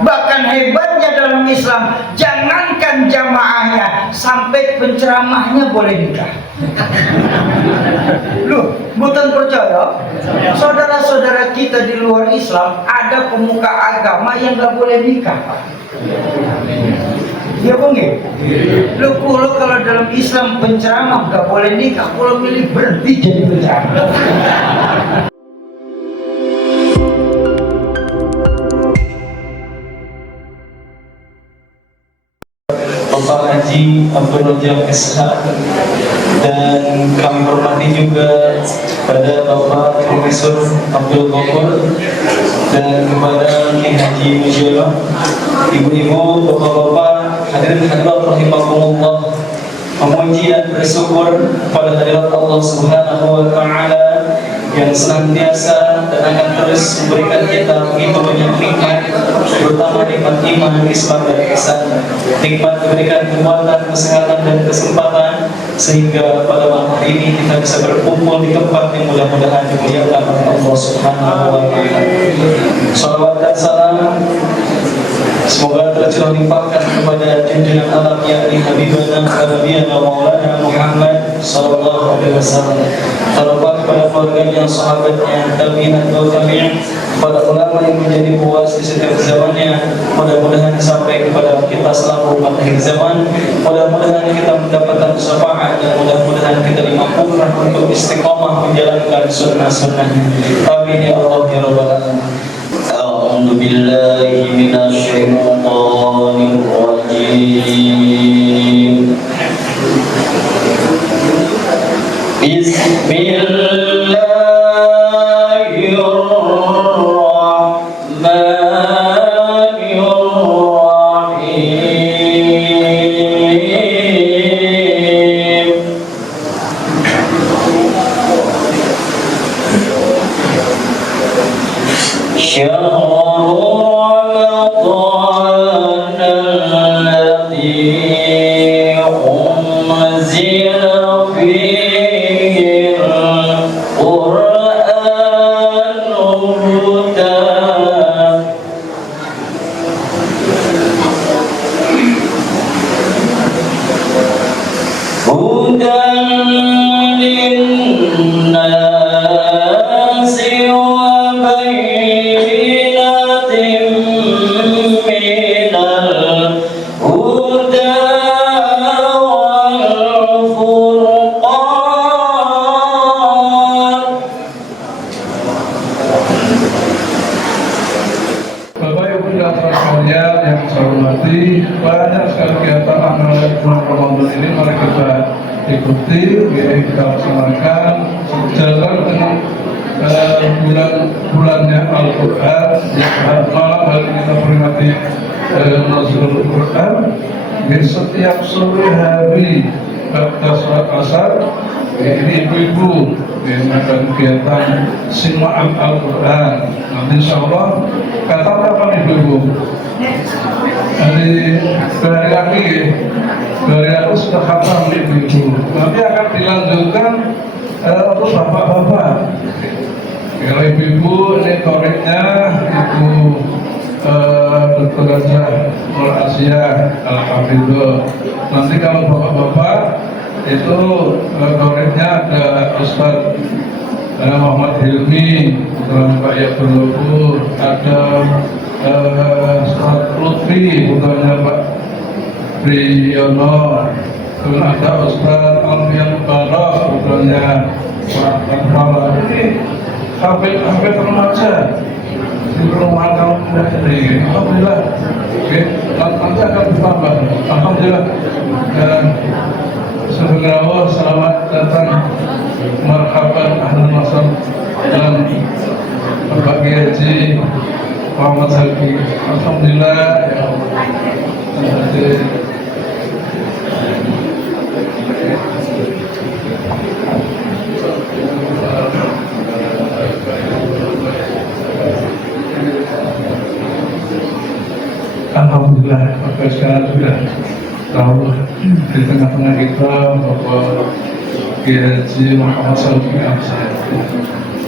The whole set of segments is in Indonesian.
Bahkan hebatnya dalam Islam, jangankan jamaahnya, sampai penceramahnya boleh nikah. Loh, bukan percaya? Saudara-saudara kita di luar Islam, ada pemuka agama yang gak boleh nikah. Ya bang ya? Loh, kalau dalam Islam penceramah gak boleh nikah, kalau milih berhenti jadi penceramah. Bapak Haji Abdul Rojak SH, dan kami hormati juga pada Bapak Profesor Abdul Ghaffar dan kepada Ki Haji Mujiola, ibu-ibu, bapak-bapak, hadirin hadirat rahimakumullah. Memuji dan bersyukur pada hadirat Allah Subhanahu wa Ta'ala yang senantiasa dan akan terus memberikan kita begitu banyak nikmat, terutama nikmat iman, Islam dan ihsan, nikmat diberikan kekuatan, kesehatan dan kesempatan, sehingga pada malam hari ini kita bisa berkumpul di tempat yang mudah-mudahan dimuliakan oleh Allah Subhanahu wa Ta'ala. Salawat dan salam semoga tercurah limpahkan kepada junjungan alam yakni Habibana Nabiyyana Maulana Muhammad sallallahu alaihi wasallam, terlebih kepada keluarganya, sahabatnya, tabi'in atau tabi'in, pada ulama yang menjadi puas di setiap zamannya. Mudah-mudahan sampai kepada kita selalu pada akhir zaman. Mudah-mudahan kita mendapatkan syafaat dan mudah-mudahan kita dimampukan untuk istiqomah menjalankan sunnah-sunnahnya. Amin ya Allah ya rabbal alamin. أعوذ بالله من الشيطان الرجيم بسم الله الرحمن الرحيم شهر kita laksanakan sejalan dengan bulannya Al-Quran yang malam hari kita peringati Nuzulul Quran. Di setiap sore hari pada sholat asar ini ibu-ibu mengadakan kegiatan simaan Al-Quran. Nanti insya Allah kata kapan ibu-ibu? Dari aku sudah khatam ibu-ibu. Nanti akan dilanjutkan untuk bapak-bapak. Kalau ibu-ibu ini koreknya Ibu Dr. Gajah Nur Asia Alhamdulillah. Nanti kalau bapak-bapak itu koreknya ada Ustaz Muhammad Hilmi, Pak Yabrulubur, ada Ustaz Lutfi, bukannya Pak Priyono, kemudian ada Ustaz Alfian Barak, bukannya Pak Kepala. Ini hampir remaja di rumah kamu sudah jadi. Alhamdulillah. Oke, nanti akan bertambah. Alhamdulillah. Dan segera selamat datang, marhaban, ahlan wasahlan, dan Bapak Haji Muhammad Salki. Alhamdulillah. Alhamdulillah, Bapak sekarang sudah tahu di tengah-tengah kita Bapak Haji Muhammad Salki Amsal.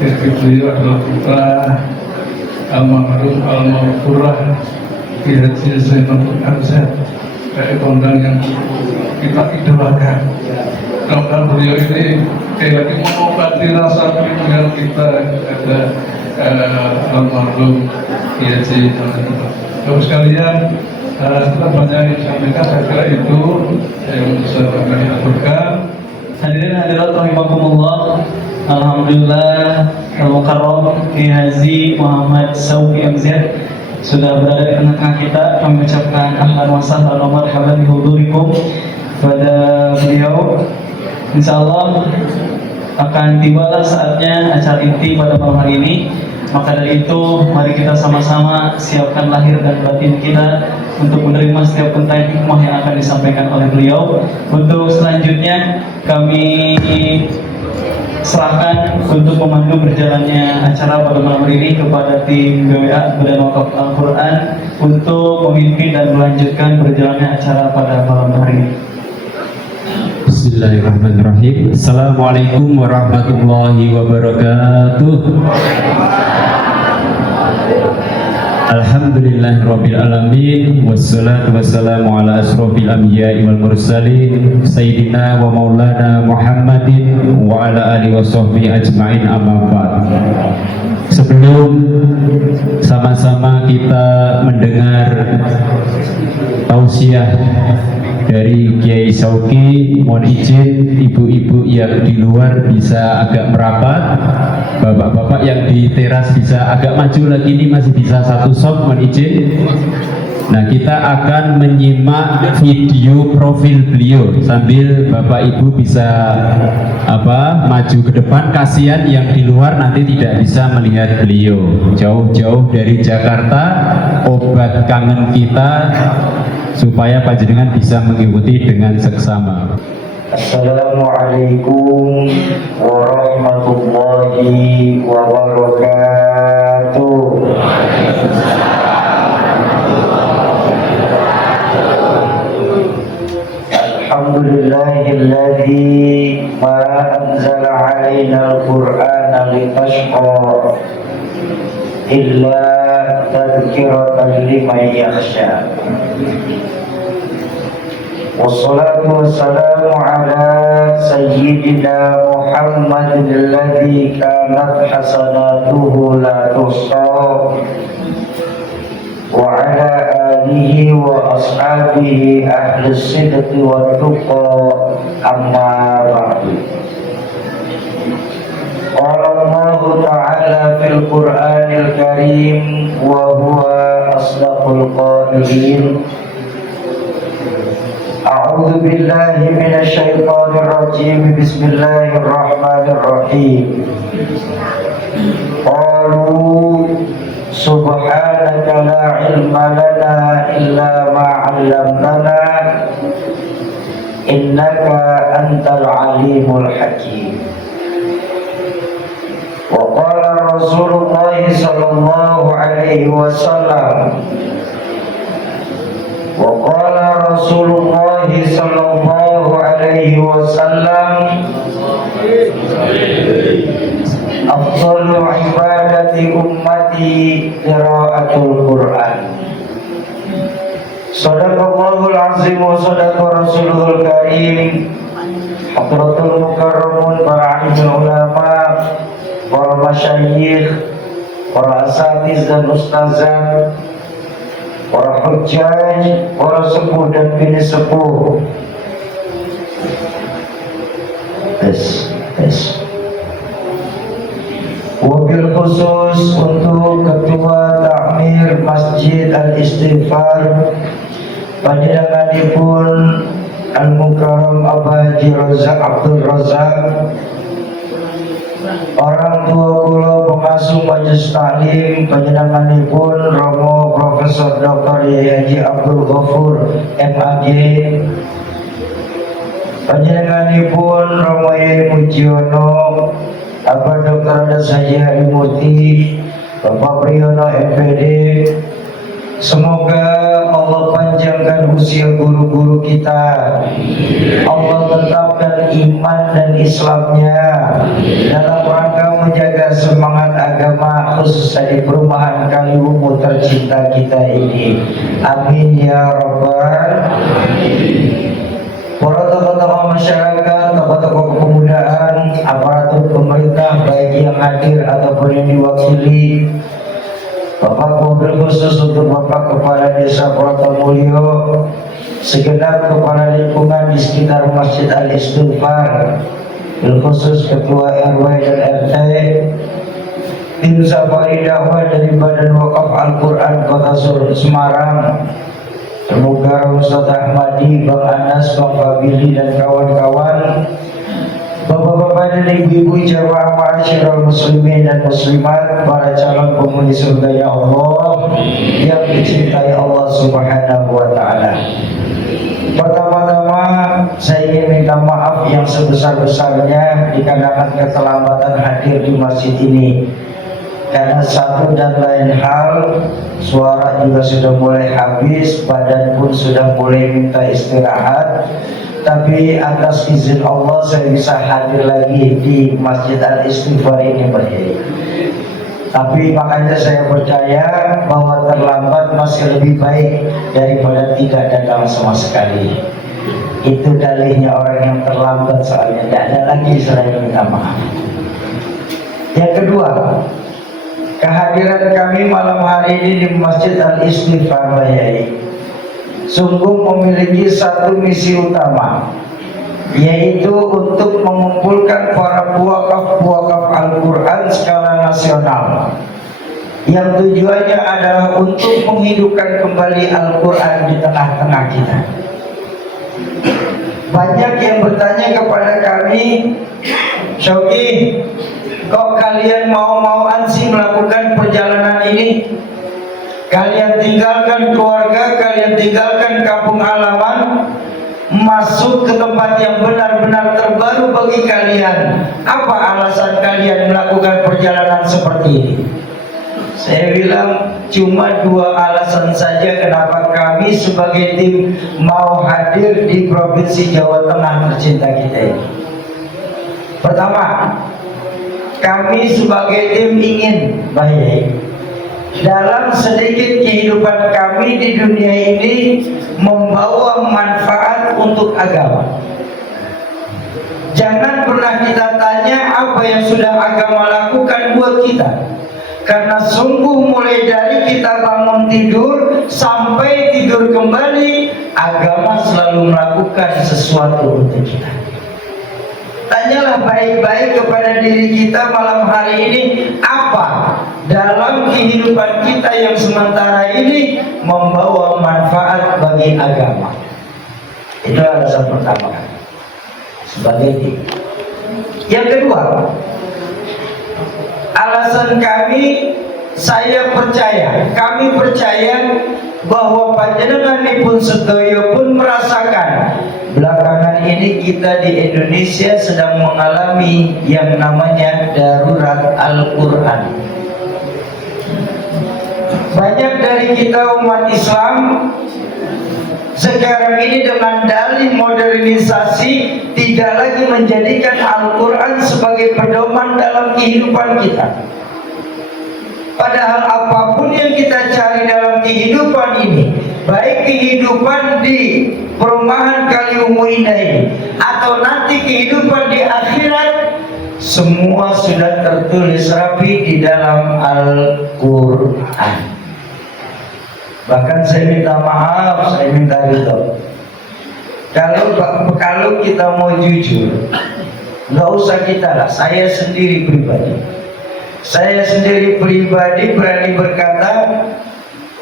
Beliau adalah putra almarhum Al-Maghfurah Kiai Haji Zainul Abzal, kondang yang kita idolakan. Mudah-mudahan beliau ini lagi mengobati rasa kerinduan kita ada almarhum Kiai Haji Zainul. Bapak sekalian, kita banyak yang disampaikan, saya kira itu yang bisa kami aturkan. Hadirin hadirat rahimakumullah. Alhamdulillah Al-Mukarram Kiai Haji Muhammad Sauki MZ sudah berada di tengah-tengah kita. Kami ucapkan ahlan wa sahlan wa marhaban bihudurikum kepada beliau. Insyaallah akan tibalah saatnya acara inti pada malam hari ini. Maka dari itu, mari kita sama-sama siapkan lahir dan batin kita untuk menerima setiap pentayan hikmah yang akan disampaikan oleh beliau. Untuk selanjutnya, kami serahkan untuk memandu berjalannya acara pada malam hari ini kepada tim BWA Badan Wakaf Al-Quran untuk memimpin dan melanjutkan berjalannya acara pada malam hari ini. Bismillahirrahmanirrahim. Assalamualaikum warahmatullahi wabarakatuh. Alhamdulillahirabbil alamin, wassalatu wassalamu ala asrofil anbiya'i wal mursalin sayyidina wa maulana Muhammadin wa ala alihi washabbihi ajmain, amma ba'd. Sebelum sama-sama kita mendengar tausiah dari Kiai Sauki, mohon izin ibu-ibu yang di luar bisa agak merapat, bapak-bapak yang di teras bisa agak maju lagi, ini masih bisa satu shot, mohon izin. Nah, kita akan menyimak video profil beliau sambil bapak ibu bisa maju ke depan. Kasihan yang di luar nanti tidak bisa melihat beliau, jauh-jauh dari Jakarta, obat kangen kita supaya panjenengan bisa mengikuti dengan seksama. Assalamualaikum warahmatullahi wabarakatuh. Alhamdulillahilladzi ma anzala alaina al-Qur'ana litashqa illa tadhkiratan liman yakhsha. Wassalatu wassalamu ala sayyidina Muhammadin alladhi kanat hasanatuhu la tuhsa wa ala alihi wa ashabihi ahli sidqi wa tuqa, amma ba'du. Qala Allah ta'ala fil Qur'anil Karim wa huwa asdaqul qailin. A'udzu billahi minasy syaithanir rajim. Bismillahirrahmanirrahim. Qalu subhanaka la ilma lana illa ma 'allamtana innaka antal alimul hakim. Wa qala Rasulullah sallallahu alaihi wasallam Rasulullah sallallahu alaihi wasallam afdalu ibadati ummati qiraatul Qur'an. Shadaqallahul azim wa shadaqa rasulul karim. Hadratul mukarramun, para alimul ulama, para masyayikh, para asatiz dan ustazah, para hujjaj, para sepuh dan bini sepuh. Wabil khusus untuk Ketua Takmir Masjid Al-Istighfar, panjenenganipun Al-Mukarram Abaji Razak Abdul Razak, orang tua kula pengasuh Majelis Taklim, panjenenganipun Romo Profesor Dr. Haji Abdul Ghafur MAG, panjenenganipun Romo Yai Mujiono, Bapak Dr. Adasaya Imuti, Bapak Priyono MPD. Semoga Allah panjang panjangkan usia guru-guru kita. Allah tetapkan iman dan Islamnya dalam rangka menjaga semangat agama, khususnya di perumahan Kaliwungu tercinta kita ini. Amin ya rabbal. Para tokoh-tokoh masyarakat, tokoh-tokoh kepemudaan, aparatur pemerintah baik yang hadir ataupun yang diwakili, Bapak mobil khusus untuk Bapak Kepala Desa Protomulyo, segenap kepala lingkungan di sekitar Masjid Al-Istighfar, khusus Ketua RW dan RT, tim safari dakwah dari Badan Wakaf Al-Quran Kota Semarang. Semoga Ustaz Ahmadi, Bang Anas, Bang Fabili dan kawan-kawan, bapak-bapak dan ibu-ibu jamaah ma'asyiral muslimin dan muslimat, para calon penghuni surganya Allah yang dicintai Allah Subhanahu wa taala. Pertama-tama saya ingin minta maaf yang sebesar-besarnya dikarenakan keterlambatan hadir di masjid ini. Karena satu dan lain hal, suara juga sudah mulai habis, badan pun sudah mulai minta istirahat. Tapi atas izin Allah saya bisa hadir lagi di Masjid Al-Istighfar ini berdiri. Tapi makanya saya percaya bahwa terlambat masih lebih baik daripada tidak datang sama sekali. Itu dalihnya orang yang terlambat, soalnya tidak ada lagi selain minta maaf. Yang kedua, kehadiran kami malam hari ini di Masjid Al-Istighfar Bayai sungguh memiliki satu misi utama, yaitu untuk mengumpulkan para puwakaf Al-Quran skala nasional, yang tujuannya adalah untuk menghidupkan kembali Al-Quran di tengah-tengah kita. Banyak yang bertanya kepada kami, Syauki, kok kalian mau-mauan sih melakukan perjalanan ini? Kalian tinggalkan keluarga, kalian tinggalkan kampung halaman, masuk ke tempat yang benar-benar terbaru bagi kalian. Apa alasan kalian melakukan perjalanan seperti ini? Saya bilang cuma dua alasan saja kenapa kami sebagai tim mau hadir di Provinsi Jawa Tengah tercinta kita ini. Pertama, kami sebagai tim ingin baik dalam sedikit kehidupan kami di dunia ini membawa manfaat untuk agama. Jangan pernah kita tanya apa yang sudah agama lakukan buat kita, karena sungguh mulai dari kita bangun tidur sampai tidur kembali, agama selalu melakukan sesuatu untuk kita. Tanyalah baik-baik kepada diri kita malam hari ini, apa dalam kehidupan kita yang sementara ini membawa manfaat bagi agama. Itu alasan pertama sebagai tim. Yang kedua, alasan kami, kami percaya bahwa panjenenganipun sedaya pun merasakan belakangan ini kita di Indonesia sedang mengalami yang namanya darurat Al-Quran. Banyak dari kita umat Islam sekarang ini dengan dalih modernisasi tidak lagi menjadikan Al-Quran sebagai pedoman dalam kehidupan kita. Padahal apapun yang kita cari dalam kehidupan ini, baik kehidupan di perumahan Kaliwungu Indah ini atau nanti kehidupan di akhirat, semua sudah tertulis rapi di dalam Al-Quran. Bahkan saya minta maaf, saya minta ridho. Kalau kita mau jujur, nggak usah kita lah. Saya sendiri pribadi berani berkata,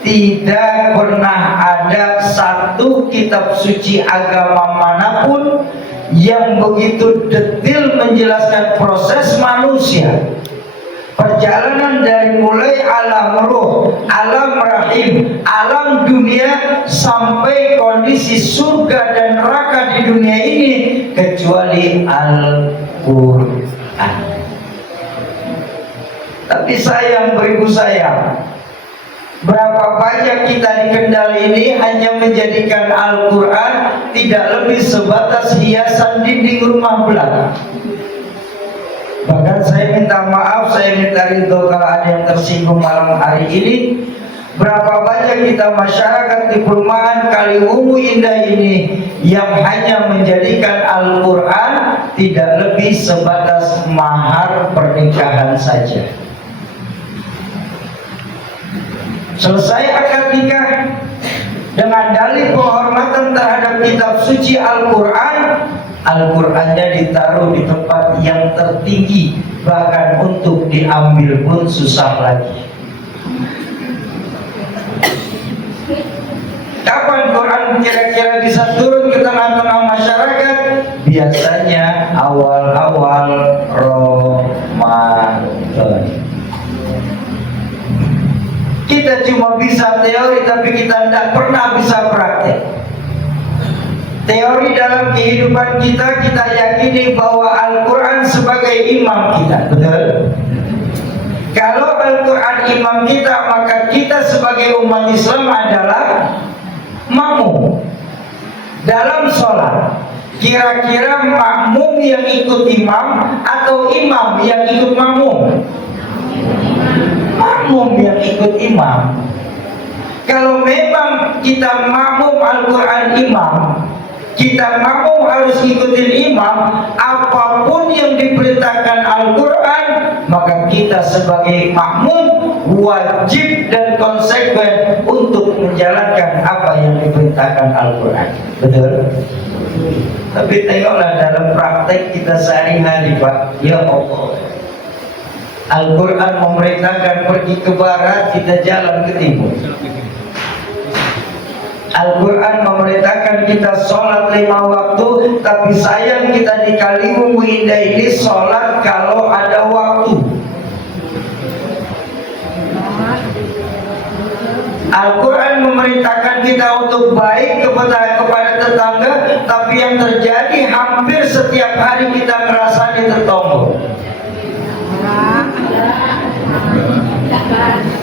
tidak pernah ada satu kitab suci agama manapun yang begitu detail menjelaskan proses manusia, perjalanan dari mulai alam ruh, alam rahim, alam dunia sampai kondisi surga dan neraka di dunia ini, kecuali Al-Quran. Tapi sayang beribu sayang, berapa banyak kita di Kendal ini hanya menjadikan Al-Quran tidak lebih sebatas hiasan dinding rumah belakang. Bahkan saya minta maaf, saya minta ridho kalau ada yang tersinggung malam hari ini. Berapa banyak kita masyarakat di perumahan Kaliwungu indah ini yang hanya menjadikan Al-Quran tidak lebih sebatas mahar pernikahan saja. Selesai akad nikah dengan dalih penghormatan terhadap kitab suci Al-Quran, Al-Qurannya ditaruh di tempat yang tertinggi, bahkan untuk diambil pun susah lagi. Kapan Quran kira-kira bisa turun ke tengah-tengah masyarakat? Biasanya awal-awal Ramadan. Kita cuma bisa teori, tapi kita tidak pernah bisa praktek. Teori dalam kehidupan kita, kita yakini bahwa Al-Quran sebagai imam kita, betul? Kalau Al-Quran imam kita, maka kita sebagai umat Islam adalah makmum dalam sholat. Kira-kira makmum yang ikut imam atau imam yang ikut makmum? Makmum yang ikut imam. Kalau memang kita makmum Al-Quran imam, kita makmum harus ikutin imam. Apapun yang diperintahkan Al-Quran, maka kita sebagai makmum wajib dan konsekuen untuk menjalankan apa yang diperintahkan Al-Quran. Betul? Tapi tengoklah dalam praktek kita sehari-hari, Pak. Ya Allah, Al-Quran memerintahkan pergi ke barat, kita jalan ke timur. Al-Quran memerintahkan kita sholat 5 waktu, tapi sayang kita di Kaliwungu indah ini sholat kalau ada waktu. Al-Quran memerintahkan kita untuk baik kepada tetangga, tapi yang terjadi hampir setiap hari kita merasa tertombol.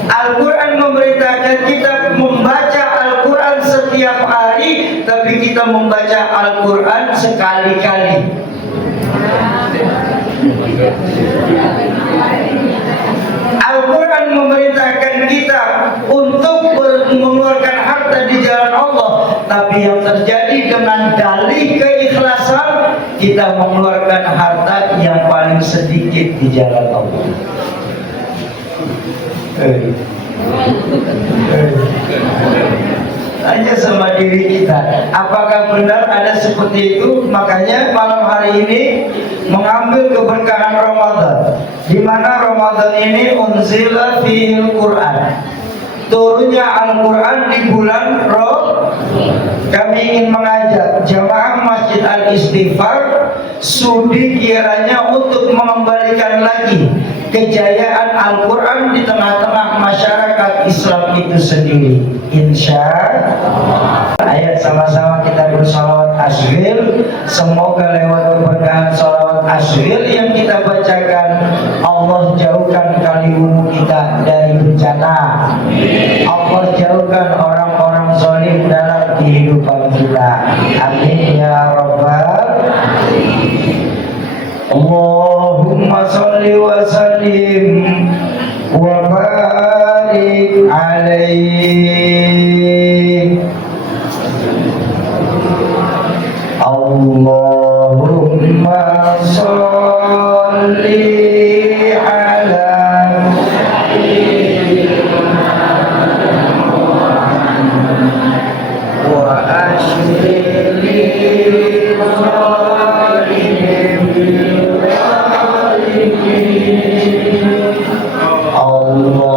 Al-Quran memerintahkan kita membaca Al-Quran setiap hari, tapi kita membaca Al-Quran sekali-kali. Al-Quran memerintahkan kita untuk mengeluarkan harta di jalan Allah, tapi yang terjadi dengan dalih keikhlasan, kita mengeluarkan harta yang paling sedikit di jalan Allah. Tanya sama diri kita, apakah benar ada seperti itu? Makanya malam hari ini mengambil keberkahan Ramadan, di mana Ramadan ini unzila fihil Quran, turunnya Al-Quran di bulan Kami ingin mengajak jamaah Masjid Al-Istighfar sudi kiranya untuk mengembalikan lagi kejayaan Al-Quran di tengah-tengah masyarakat Islam itu sendiri. Insya Allah. Ayat sama-sama kita bersalawat asghir. Semoga lewat keberkahan salawat asghir yang kita bacakan, Allah jauhkan Kaliwungu kita dari bencana. Allah jauhkan orang-orang zalim dalam kehidupan kita. Amin ya rabbal alamin. Allahumma salli wa sallim wa barik alaihi. Allahumma salli ala wa ashfili Allah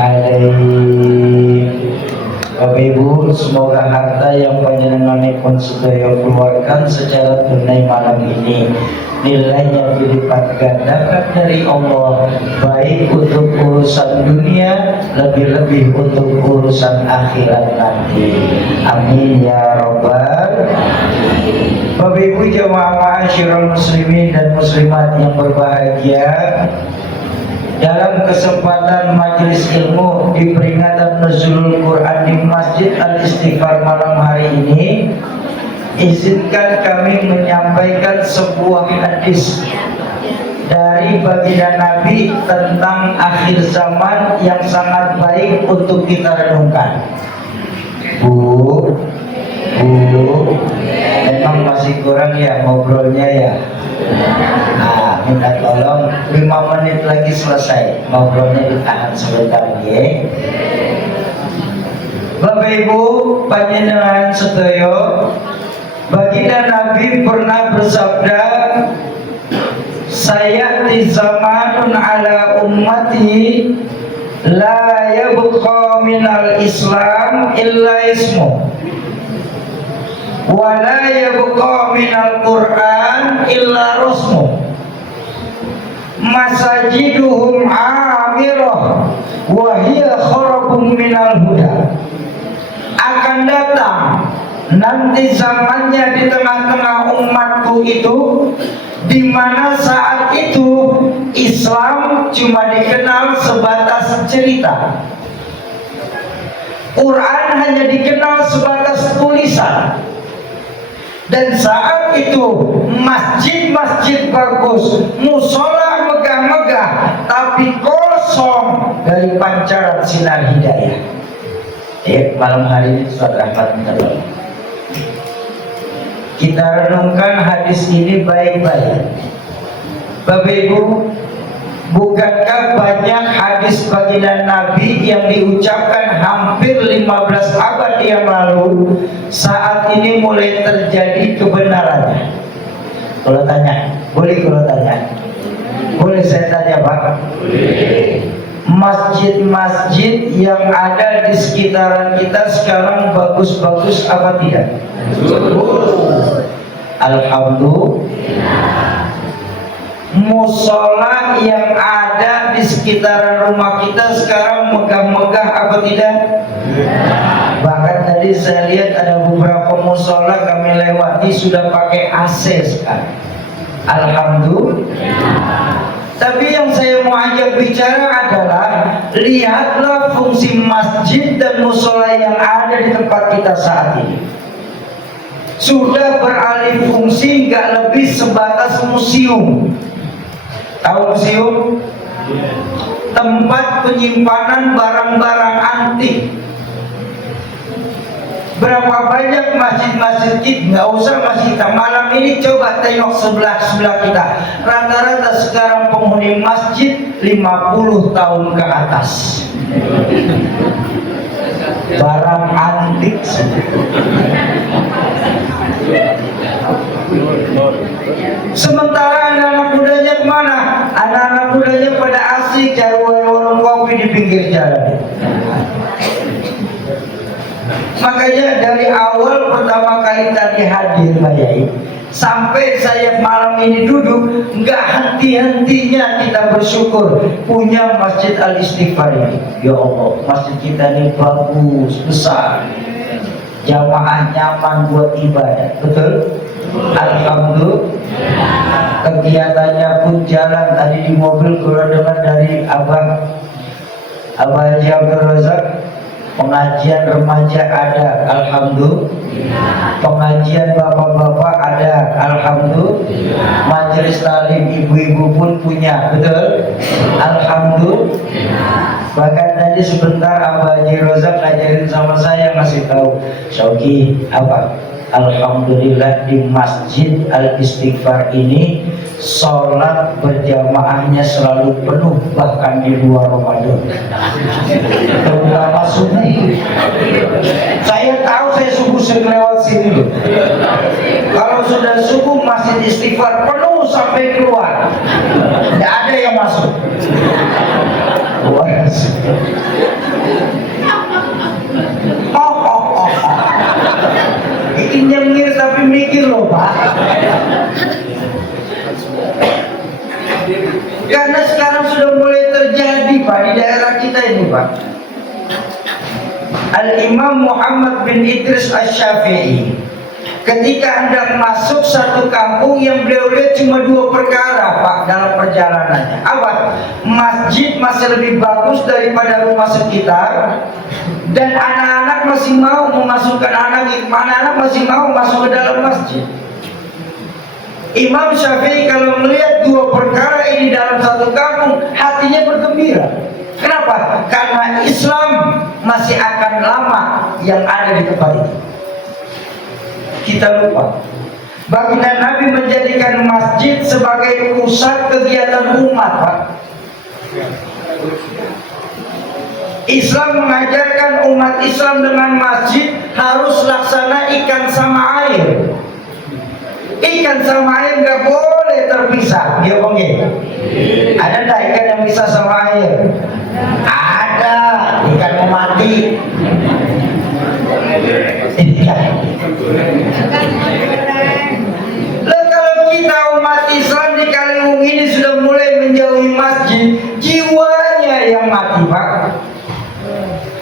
Amin. Bapak Ibu, semoga harta yang panjenenganipun sedaya keluarkan secara tunai malam ini nilainya dilipat gandakan dari Allah, baik untuk urusan dunia, lebih-lebih untuk urusan akhirat nanti. Amin ya robbal. Bapak Ibu jamaah ma'asyiral muslimin dan muslimat yang berbahagia, dalam kesempatan majelis ilmu di peringatan Nuzulul Quran di Masjid Al-Istighfar malam hari ini, izinkan kami menyampaikan sebuah hadis dari baginda Nabi tentang akhir zaman yang sangat baik untuk kita renungkan. Bu, memang masih kurang ya ngobrolnya ya. Nah, minta tolong 5 menit lagi selesai, ngobrolnya ditahan sebentar ya. Bapak Ibu panjenengan sedaya, baginda Nabi pernah bersabda, sayati zamanun ala ummati la yabqa minal islam illa ismu wa la yabqa minal quran illa rusmu masajiduhum amirah wa hiya kharabum minal huda. Akan datang nanti zamannya di tengah-tengah umatku itu, di mana saat itu Islam cuma dikenal sebatas cerita, Quran hanya dikenal sebatas tulisan, dan saat itu masjid-masjid bagus, musola megah-megah, tapi kosong dari pancaran sinar hidayah. Malam hari ini Saudara Rahmat minta tolong kita renungkan hadis ini baik-baik. Bapak Ibu, bukankah banyak hadis baginda Nabi yang diucapkan hampir 15 abad yang lalu saat ini mulai terjadi kebenarannya? Kalau tanya, boleh kalau tanya? Boleh saya tanya Pak? Boleh. Masjid-masjid yang ada di sekitaran kita sekarang bagus-bagus apa tidak? Alhamdulillah. Musola yang ada di sekitaran rumah kita sekarang megah-megah apa tidak? Bahkan tadi saya lihat ada beberapa musola kami lewati sudah pakai AC sekarang. Alhamdulillah. Tapi yang saya mau ajak bicara adalah, lihatlah fungsi masjid dan musola yang ada di tempat kita saat ini. Sudah beralih fungsi, nggak lebih sebatas museum. Tahu museum? Tempat penyimpanan barang-barang antik. Berapa banyak masjid-masjid kita, nggak usah masjid kita, malam ini coba tengok sebelah-sebelah kita. Rata-rata sekarang penghuni masjid 50 tahun ke atas. Barang antik. Sementara anak-anak mudanya kemana? Anak-anak mudanya pada asik cari warung kopi di pinggir jalan. Makanya dari awal pertama kali tadi hadir Pak Yai, sampai saya malam ini duduk, nggak henti-hentinya kita bersyukur punya Masjid Al-Istighfar ini. Ya Allah, masjid kita ini bagus, besar, jamaah nyaman buat ibadah, betul? Alhamdulillah. Kegiatannya pun jalan. Tadi di mobil kalau dengar dari Abah Haji Abdul Razak, pengajian remaja ada, alhamdulillah. Pengajian bapak-bapak ada, alhamdulillah. Majelis talim ibu-ibu pun punya, betul? Alhamdulillah. Bahkan tadi sebentar Abah Haji Rozak ngajarin sama saya, ngasih tahu, Syauki apa? Alhamdulillah di Masjid Al-Istighfar ini sholat berjamaahnya selalu penuh, bahkan di luar Ramadan, terutama sunnah. Saya tahu, saya subuh sering lewat sini. Kalau sudah subuh Masjid Istighfar penuh sampai keluar, tidak ada yang masuk. Luar Mas. Ini nyengir tapi mikir loh Pak. Karena sekarang sudah mulai terjadi Pak di daerah kita ini Pak. Al-Imam Muhammad bin Idris Asy-Syafi'i ketika hendak masuk satu kampung yang beliau lihat cuma dua perkara Pak dalam perjalanannya. Apa? Masjid masih lebih bagus daripada rumah sekitar, dan anak-anak masih mau memasukkan anak-anak masih mau masuk ke dalam masjid. Imam Syafi'i kalau melihat dua perkara ini dalam satu kampung, hatinya bergembira. Kenapa? Karena Islam masih akan lama yang ada di tempat itu. Kita lupa, baginda Nabi menjadikan masjid sebagai pusat kegiatan umat Pak. Islam mengajarkan umat Islam dengan masjid harus laksana ikan sama air. Ikan sama air nggak boleh terpisah. Dia ngomongin, ada nggak ikan yang bisa sama air? Ada, ikan mau mati. Lalu kalau kita umat Islam di Kaliwung ini sudah mulai menjauhi masjid, jiwanya yang mati Pak.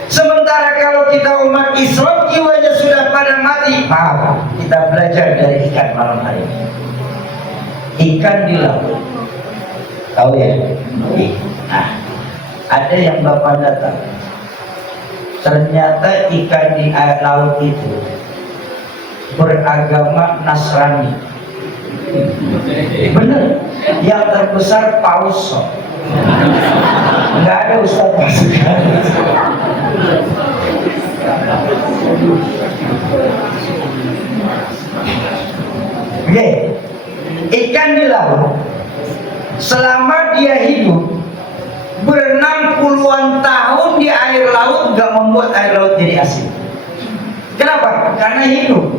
Sementara kalau kita umat Islam jiwanya sudah pada mati. Maaf, kita belajar dari ikan malam hari ini. Ikan di laut, tahu ya? Nah, ada yang Bapak datang, ternyata ikan di air laut itu beragama Nasrani. Bener, yang terbesar Paus. Nggak ada Ustaz masukan. Oke, ikan di laut selama dia hidup berenang puluhan tahun di air laut nggak membuat air laut jadi asin. Kenapa? Karena hidup.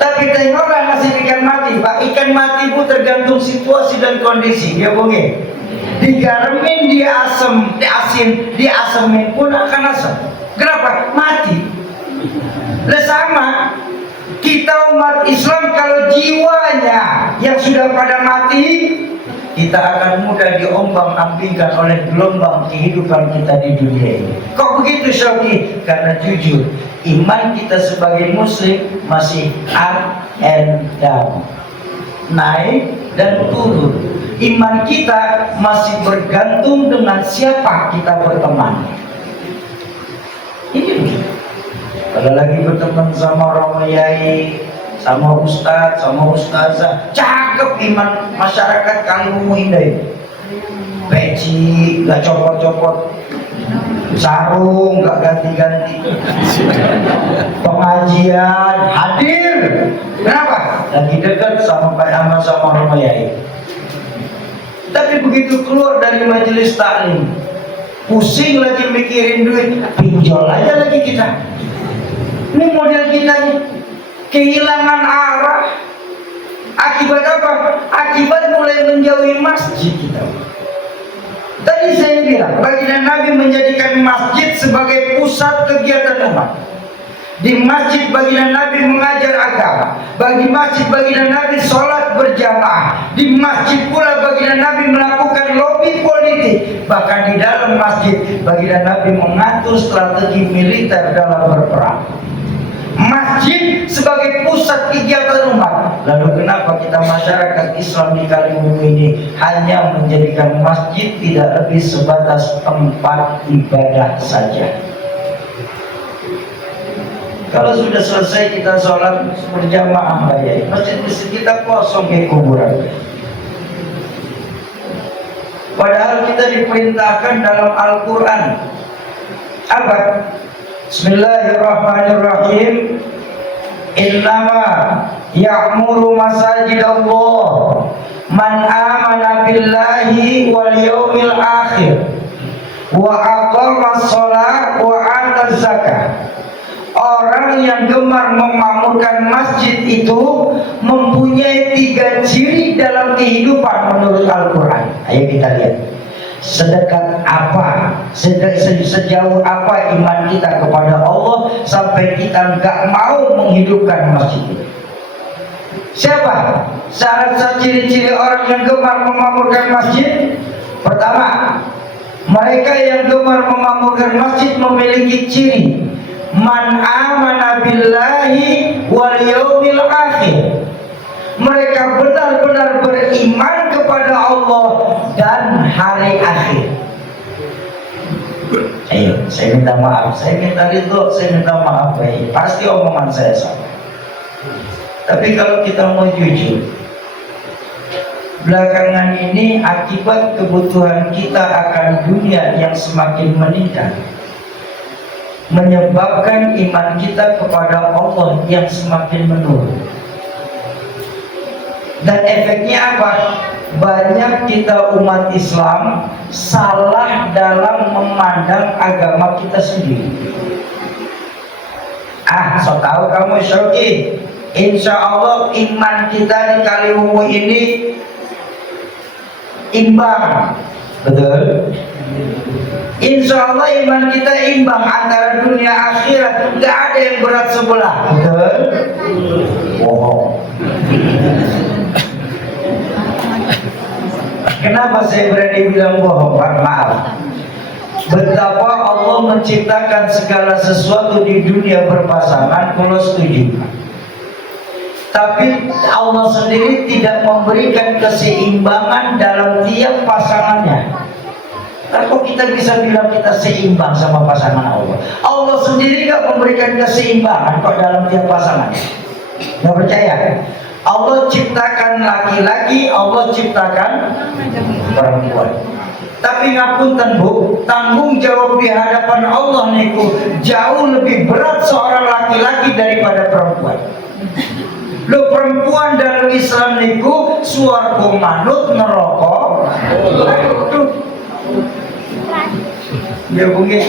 Tapi tengoklah nasib ikan mati Pak. Ikan mati pun tergantung situasi dan kondisi. Dia boleh digaremin, dia asam, dia asin, dia asemin pun akan asam. Kenapa? Mati. Lah sama, kita umat Islam kalau jiwanya yang sudah pada mati, kita akan mudah diombang-ambingkan oleh gelombang kehidupan kita di dunia ini. Kok begitu Syauqi? Karena jujur, iman kita sebagai muslim masih up and down, naik dan turun. Iman kita masih bergantung dengan siapa kita berteman. Ini kalau lagi berteman sama orang yai, sama ustaz, sama ustazah, cakep iman masyarakat Kaliwung Indah ini. Peci, gak copot-copot, sarung gak ganti-ganti, pengajian hadir. Kenapa? Lagi dekat sama orang yai. Tapi begitu keluar dari majelis taklim, pusing lagi mikirin duit, pinjol aja lagi kita. Ini model kita nih, kehilangan arah. Akibat apa? Akibat mulai menjauhi masjid kita. Tadi saya bilang, baginda Nabi menjadikan masjid sebagai pusat kegiatan umat. Di masjid baginda Nabi mengajar agama. Bagi masjid baginda Nabi sholat berjamaah. Di masjid pula baginda Nabi melakukan lobby politik. Bahkan di dalam masjid baginda Nabi mengatur strategi militer dalam berperang. Masjid sebagai pusat kegiatan umat. Lalu kenapa kita masyarakat Islam di Kaliwung ini hanya menjadikan masjid tidak lebih sebatas tempat ibadah saja? Kalau sudah selesai kita sholat berjamaah ya, masjid-masjid kita kosong kayak kuburan. Padahal kita diperintahkan dalam Al-Quran apa? Bismillahirrahmanirrahim. Innama ya'muru masajid Allah man amana billahi wal yawmil akhir wa aqama sholat wa ata zakah. Orang yang gemar memakmurkan masjid itu mempunyai 3 ciri dalam kehidupan menurut Al-Quran. Ayo kita lihat. sedekat apa, sejauh apa iman kita kepada Allah sampai kita nggak mau menghidupkan masjid itu. Siapa? Syarat ciri-ciri orang yang gemar memakmurkan masjid. Pertama, mereka yang gemar memakmurkan masjid memiliki ciri man amana billahi wal yaumil akhir. Mereka benar-benar beriman kepada Allah dan hari akhir. Ayo, saya minta maaf, saya minta ridho, saya minta maaf. Pasti omongan saya salah. Tapi kalau kita mau jujur, belakangan ini akibat kebutuhan kita akan dunia yang semakin meningkat, menyebabkan iman kita kepada Allah yang semakin menurun. Dan efeknya apa? Banyak kita umat Islam salah dalam memandang agama kita sendiri. So tahu kamu Syauki, insya Allah iman kita di Kaliwungu ini imbang. Betul? Insya Allah iman kita imbang antara dunia akhirat, nggak ada yang berat sebelah. Betul? Bohong. Kenapa saya berani bilang bohong? Pak, maaf. Betapa Allah menciptakan segala sesuatu di dunia berpasangan, kalau setuju. Tapi Allah sendiri tidak memberikan keseimbangan dalam tiap pasangannya. Kok kita bisa bilang kita seimbang sama pasangan Allah? Allah sendiri nggak memberikan keseimbangan kok dalam tiap pasangan. Nggak percaya? Allah ciptakan laki-laki, Allah ciptakan perempuan. Tapi ngapunten Bu, tanggung jawab di hadapan Allah niku jauh lebih berat seorang laki-laki daripada perempuan. Lo perempuan dalam Islam niku swarga manut neraka. Ya mungkin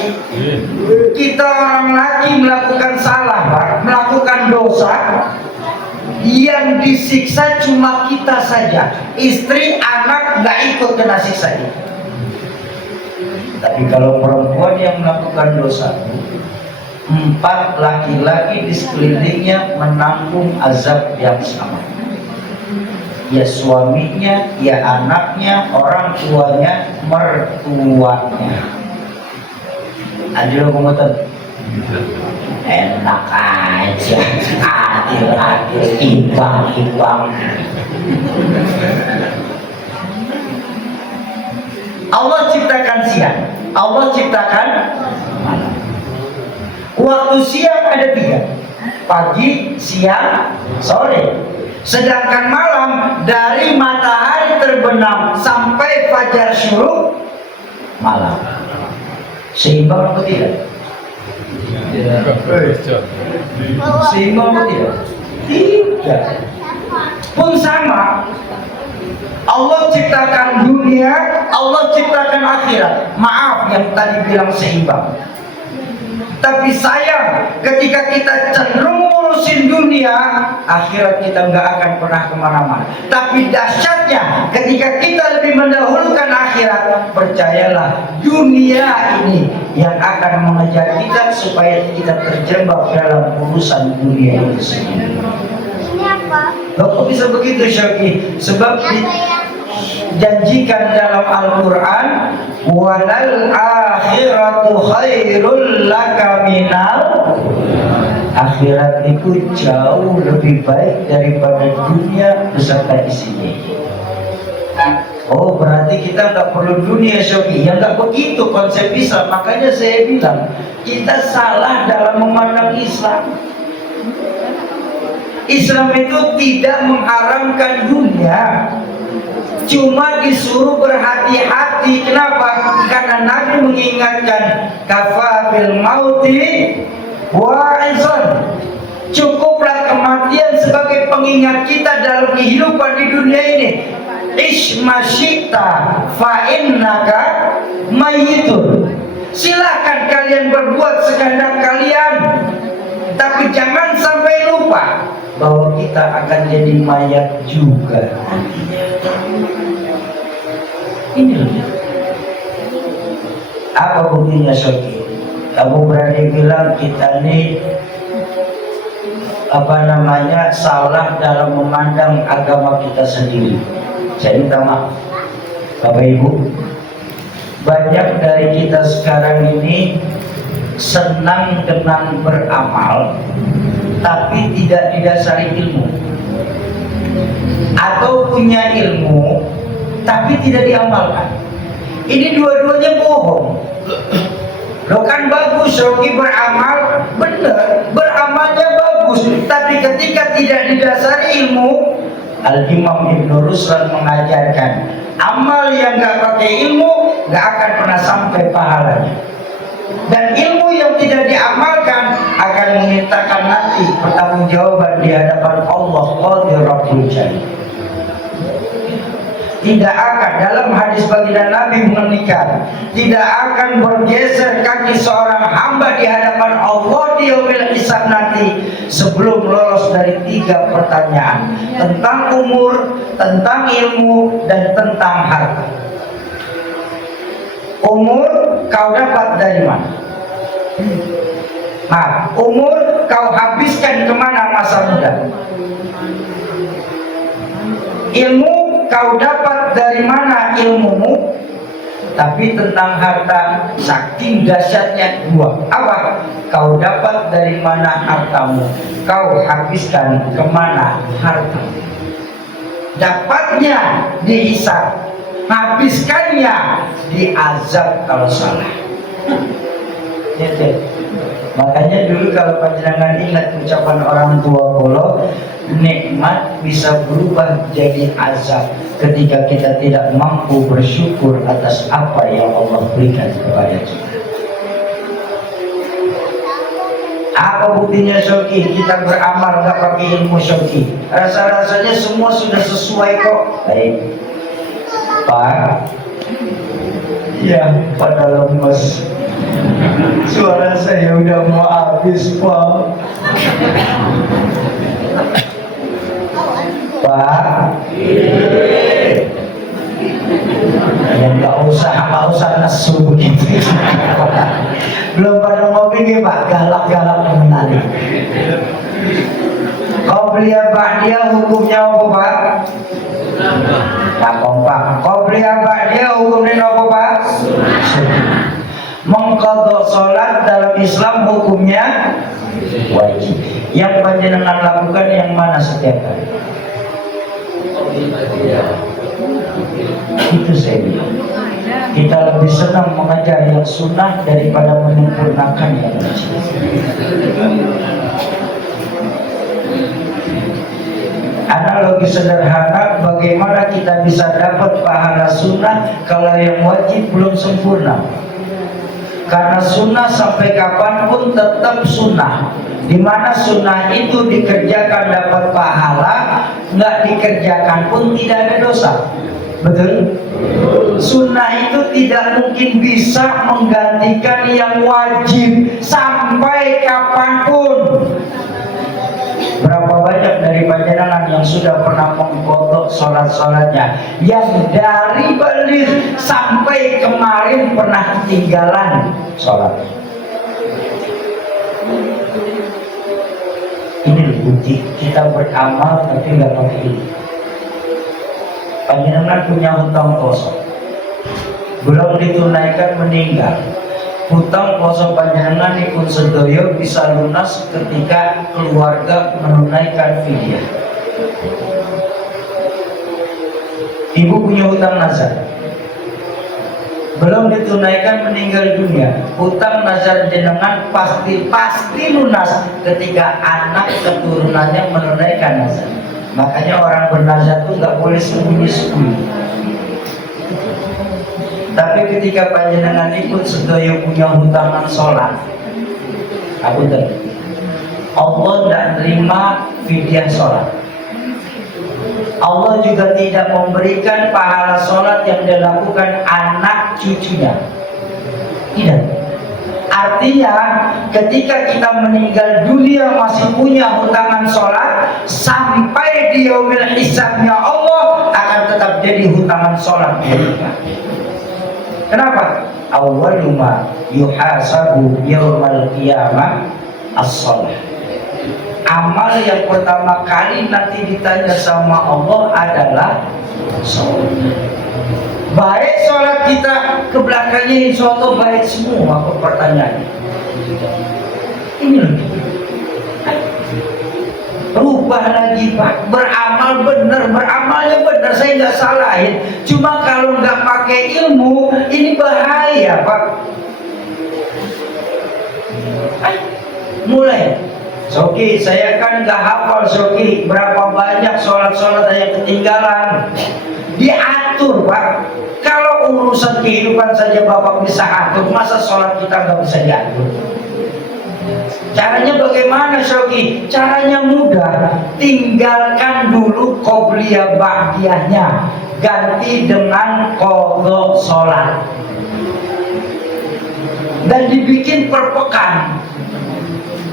kita orang laki melakukan salah, Pak, melakukan dosa, yang disiksa cuma kita saja, istri, anak nggak ikut kena siksa. Tapi kalau perempuan yang melakukan dosa, 4 laki-laki di sekelilingnya menanggung azab yang sama. Ya suaminya, ya anaknya, orang tuanya, mertuanya. Adil komuter. Enak aja, adil-adil, imbang-imbang. Allah ciptakan siang, Allah ciptakan malam. Waktu siang ada 3, pagi, siang, sore. Sedangkan malam dari matahari terbenam sampai fajar syuruk malam. Seimbang atau tidak? Seimbang atau tidak? Tidak. Pun sama, Allah ciptakan dunia, Allah ciptakan akhirat. Maaf yang tadi bilang seimbang. Tapi sayang, ketika kita cenderung ngurusin dunia, akhirat kita nggak akan pernah kemana-mana. Tapi dahsyatnya, ketika kita lebih mendahulukan akhirat, percayalah, dunia ini yang akan mengejar kita supaya kita terjebak dalam urusan dunia itu sendiri. Kok bisa begitu Syauki? Sebab janjikan dalam Al-Quran, walal akhiratu khairul laka minal, akhirat itu jauh lebih baik daripada dunia beserta isinya. Oh, berarti kita nggak perlu dunia Syauki. Ya nggak begitu konsep Islam. Makanya saya bilang kita salah dalam memandang Islam. Islam itu tidak mengharamkan dunia, cuma disuruh berhati-hati. Kenapa? Karena Nabi mengingatkan, kafa bil mauti wa'izon, cukuplah kematian sebagai pengingat kita dalam kehidupan di dunia ini. Ish masyikta fa innaka mayyitun, silakan kalian berbuat sekehendak kalian, tapi jangan sampai lupa bahwa kita akan jadi mayat juga nantinya. Ini loh. Apa buktinya Syekh? Kamu berani bilang kita ini salah dalam memandang agama kita sendiri. Saya minta maaf Bapak Ibu, banyak dari kita sekarang ini senang dengan beramal tapi tidak didasari ilmu, atau punya ilmu tapi tidak diamalkan. Ini dua-duanya bohong. Lo kan bagus, Rocky beramal, benar, beramalnya bagus, tapi ketika tidak didasari ilmu, Al-Imam Ibn Ruslan mengajarkan, amal yang gak pakai ilmu gak akan pernah sampai pahalanya. Dan ilmu yang tidak diamalkan akan memintakan nanti pertanggungjawaban di hadapan Allah Qadir Rabbul Jalil. Tidak akan, dalam hadis baginda Nabi mengendikan, tidak akan bergeser kaki seorang hamba di hadapan Allah di yaumil hisab nanti sebelum lolos dari 3 pertanyaan, tentang umur, tentang ilmu, dan tentang harta. Umur kau dapat dari mana? Umur kau habiskan kemana masa muda? Ilmu kau dapat dari mana ilmumu? Tapi tentang harta, saking dahsyatnya 2. Apa? Kau dapat dari mana hartamu? Kau habiskan kemana hartamu? Dapatnya dihisab, habiskannya diazab kalau salah. Makanya dulu kalau panjenengan ingat ucapan orang tua kula, nikmat bisa berubah jadi azab ketika kita tidak mampu bersyukur atas apa yang Allah berikan kepada kita. Apa buktinya Syauki? Kita beramal gak pakai ilmu Syauki. Rasa-rasanya semua sudah sesuai kok. Baik Pak. Ya, pada lemes. Suara saya udah mau habis Pak. Pak, ya nggak usah nesu begitu. Belum pada ngopi nih Pak, galak-galak menari. Qobliyah ba'diyah hukumnya apa Pak? Nah kompak. Qobliyah ba'diyah hukumnya apa Pak? Mengqadha salat dalam Islam hukumnya wajib. Yang panjenengan lakukan yang mana setiap hari? Itu saya bilang. Kita lebih senang mengajar yang sunnah daripada menyempurnakan yang wajib. Analogi sederhana, bagaimana kita bisa dapat pahala sunnah kalau yang wajib belum sempurna? Karena sunnah sampai kapanpun tetap sunnah. Dimana sunnah itu dikerjakan dapat pahala, nggak dikerjakan pun tidak ada dosa. Betul? Sunnah itu tidak mungkin bisa menggantikan yang wajib sampai kapanpun. Berapa banyak dari panjenengan yang sudah pernah mengkodok sholat-sholatnya, yang dari balik sampai kemarin pernah ketinggalan sholat. Ini bukti kita beramal tapi nggak pakai ini. Panjenengan punya hutang kosong, belum ditunaikan meninggal. Hutang kosong panjenengan ikut sedoyo bisa lunas ketika keluarga menunaikan fidyah. Ibu punya hutang nazar, belum ditunaikan meninggal dunia. Hutang nazar jenengan pasti lunas ketika anak keturunannya menunaikan nazar. Makanya orang bernazar itu nggak boleh sembunyi-sembunyi. Tapi ketika panjenengan ikut sedoyo punya hutangan sholat, aku tahu Allah tidak terima fidyah sholat. Allah juga tidak memberikan pahala sholat yang dilakukan anak cucunya. Tidak. Artinya ketika kita meninggal dunia masih punya hutangan sholat, sampai di yaumil hisabnya Allah akan tetap jadi hutangan sholat. Kenapa? awwalu ma yuhasabu yaumal qiyamah as-shalah. Amal yang pertama kali nanti ditanya sama Allah adalah sholat. Baik sholat kita ke belakangnya insya Allah baik semua. Apa pertanyaannya? Ini loh. Rubah lagi Pak, beramal benar, beramalnya benar, saya nggak salahin. Cuma kalau nggak pakai ilmu, ini bahaya Pak. Mulai, Soki, saya kan nggak hafal Soki, berapa banyak sholat-sholat yang ketinggalan. Diatur Pak. Kalau urusan kehidupan saja Bapak bisa atur, masa sholat kita nggak bisa diatur? Caranya bagaimana Syauki? Caranya mudah. Tinggalkan dulu qobliyah ba'diyahnya, ganti dengan qadha sholat. Dan dibikin per pekan.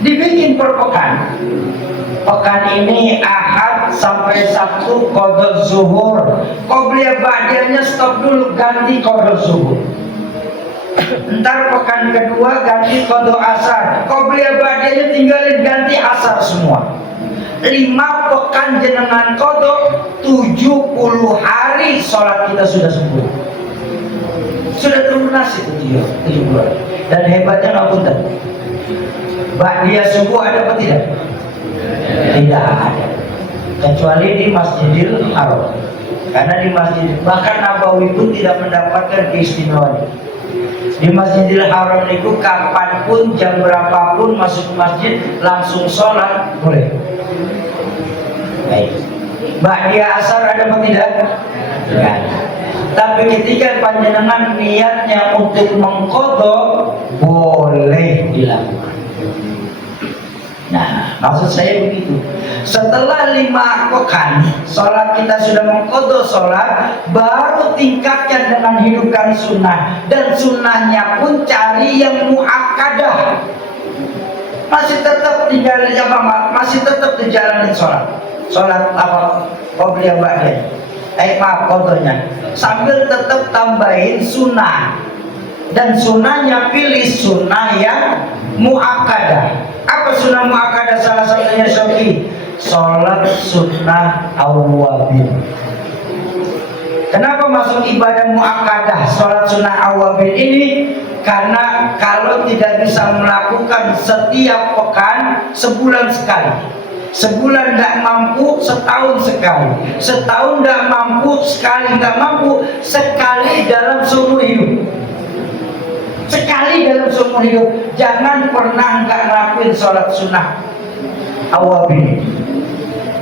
Dibikin per pekan. Pekan ini Ahad sampai Sabtu qadha zuhur. Qobliyah ba'diyahnya stop dulu, ganti qadha zuhur. Ntar pekan kedua ganti qadha asar, qobliyah ba'diyahnya tinggalin, ganti asar semua. 5 pekan jenengan qadha, 70 hari sholat kita sudah sempurna, sudah terlunasi itu 70 hari. Dan hebatnya ngapunten, ba'diyah subuh ada apa tidak? Tidak ada, kecuali di Masjidil Haram. Karena di Masjid bahkan Nabawi pun tidak mendapatkan keistimewaan. Di Masjidil Haram itu kapanpun, jam berapapun masuk masjid langsung sholat boleh. Baik. Ba'diyah asar ada apa tidak? Tidak. Tapi ketika panjenengan niatnya untuk mengqadha, boleh dilakukan. Nah, maksud saya begitu. Setelah 5 pekan sholat kita sudah mengqadha sholat, baru tingkatkan dengan hidupkan sunnah. Dan sunnahnya pun cari yang muakkadah. Masih tetap tinggal masih tetap dijalanin sholat. Sholat apa? Qobliyah ba'diyah. Maaf, qadhanya. Sambil tetap tambahin sunnah. Dan sunnahnya pilih sunnah yang muakkadah. Apa sunnah muakkadah? Salah satunya Syauki, sholat sunnah awwabin. Kenapa masuk ibadah muakkadah sholat sunnah awwabin ini? Karena kalau tidak bisa melakukan setiap pekan, sebulan sekali. Sebulan tidak mampu, setahun sekali. Setahun tidak mampu, sekali tidak mampu, sekali dalam seumur hidup. Sekali dalam seumur hidup. Jangan pernah nggak ngelakuin sholat sunnah awwabin.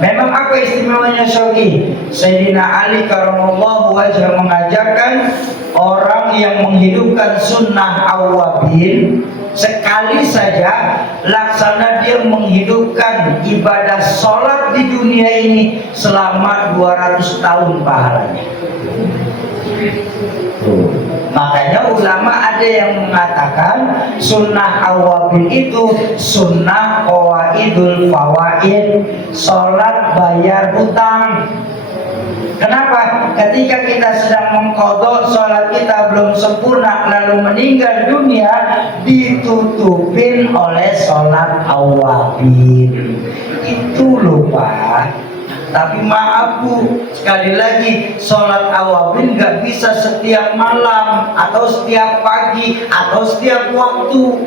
Memang apa istimewanya Syauki? Sayyidina Ali karamallahu wajhah mengajarkan orang yang menghidupkan sunnah awwabin sekali saja, laksana dia menghidupkan ibadah sholat di dunia ini selama 200 tahun pahalanya. Makanya ulama ada yang mengatakan sunnah awwabin itu sunnah qawaidul fawaid, sholat bayar hutang. Kenapa? Ketika kita sedang mengqadha sholat kita belum sempurna lalu meninggal dunia, ditutupin oleh sholat awwabin. Itu loh Pak. Tapi maaf Bu, sekali lagi sholat awwabin gak bisa setiap malam atau setiap pagi atau setiap waktu.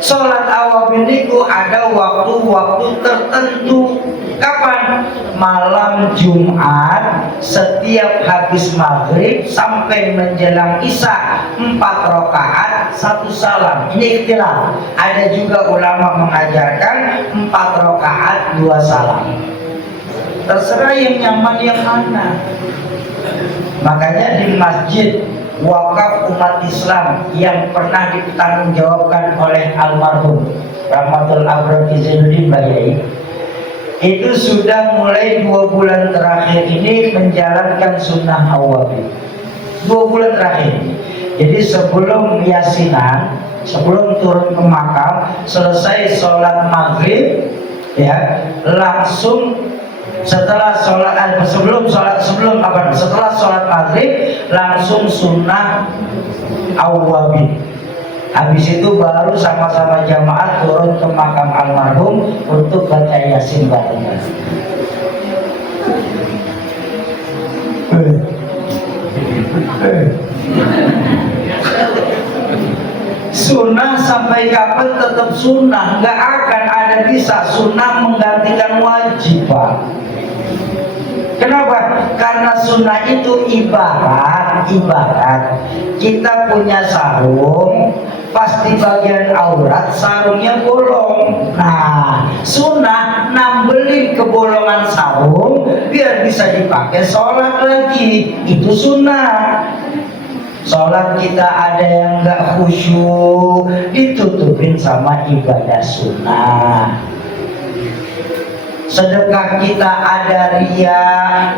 Sholat awwabin itu ada waktu-waktu tertentu. Kapan? Malam Jumat setiap habis maghrib sampai menjelang isya 4 rakaat 1 salam. Ini ikhtilaf. Ada juga ulama mengajarkan 4 rakaat 2 salam. Terserah yang nyaman yang mana. Makanya di masjid wakaf umat Islam yang pernah dipertanggungjawabkan oleh almarhum Rahmatul Abrati Zainuddin Bayai, itu sudah mulai 2 bulan terakhir ini menjalankan sunnah awwabin. 2 bulan terakhir. Jadi sebelum yasinan, sebelum turun ke makam, selesai sholat maghrib, ya langsung setelah sholat setelah sholat maghrib langsung sunnah awwabin. Habis itu baru sama-sama jamaah turun ke makam almarhum untuk baca Yasin barengan. Sunnah sampai kapan tetap sunnah, nggak akan ada bisa sunnah menggantikan wajib, Pak. Kenapa? Karena sunnah itu ibarat kita punya sarung, pasti bagian aurat sarungnya bolong. Nah, sunnah nambelin ke bolongan sarung biar bisa dipakai sholat lagi. Itu sunnah. Sholat kita ada yang nggak khusyuk, ditutupin sama ibadah sunnah. Sedekah kita ada ria,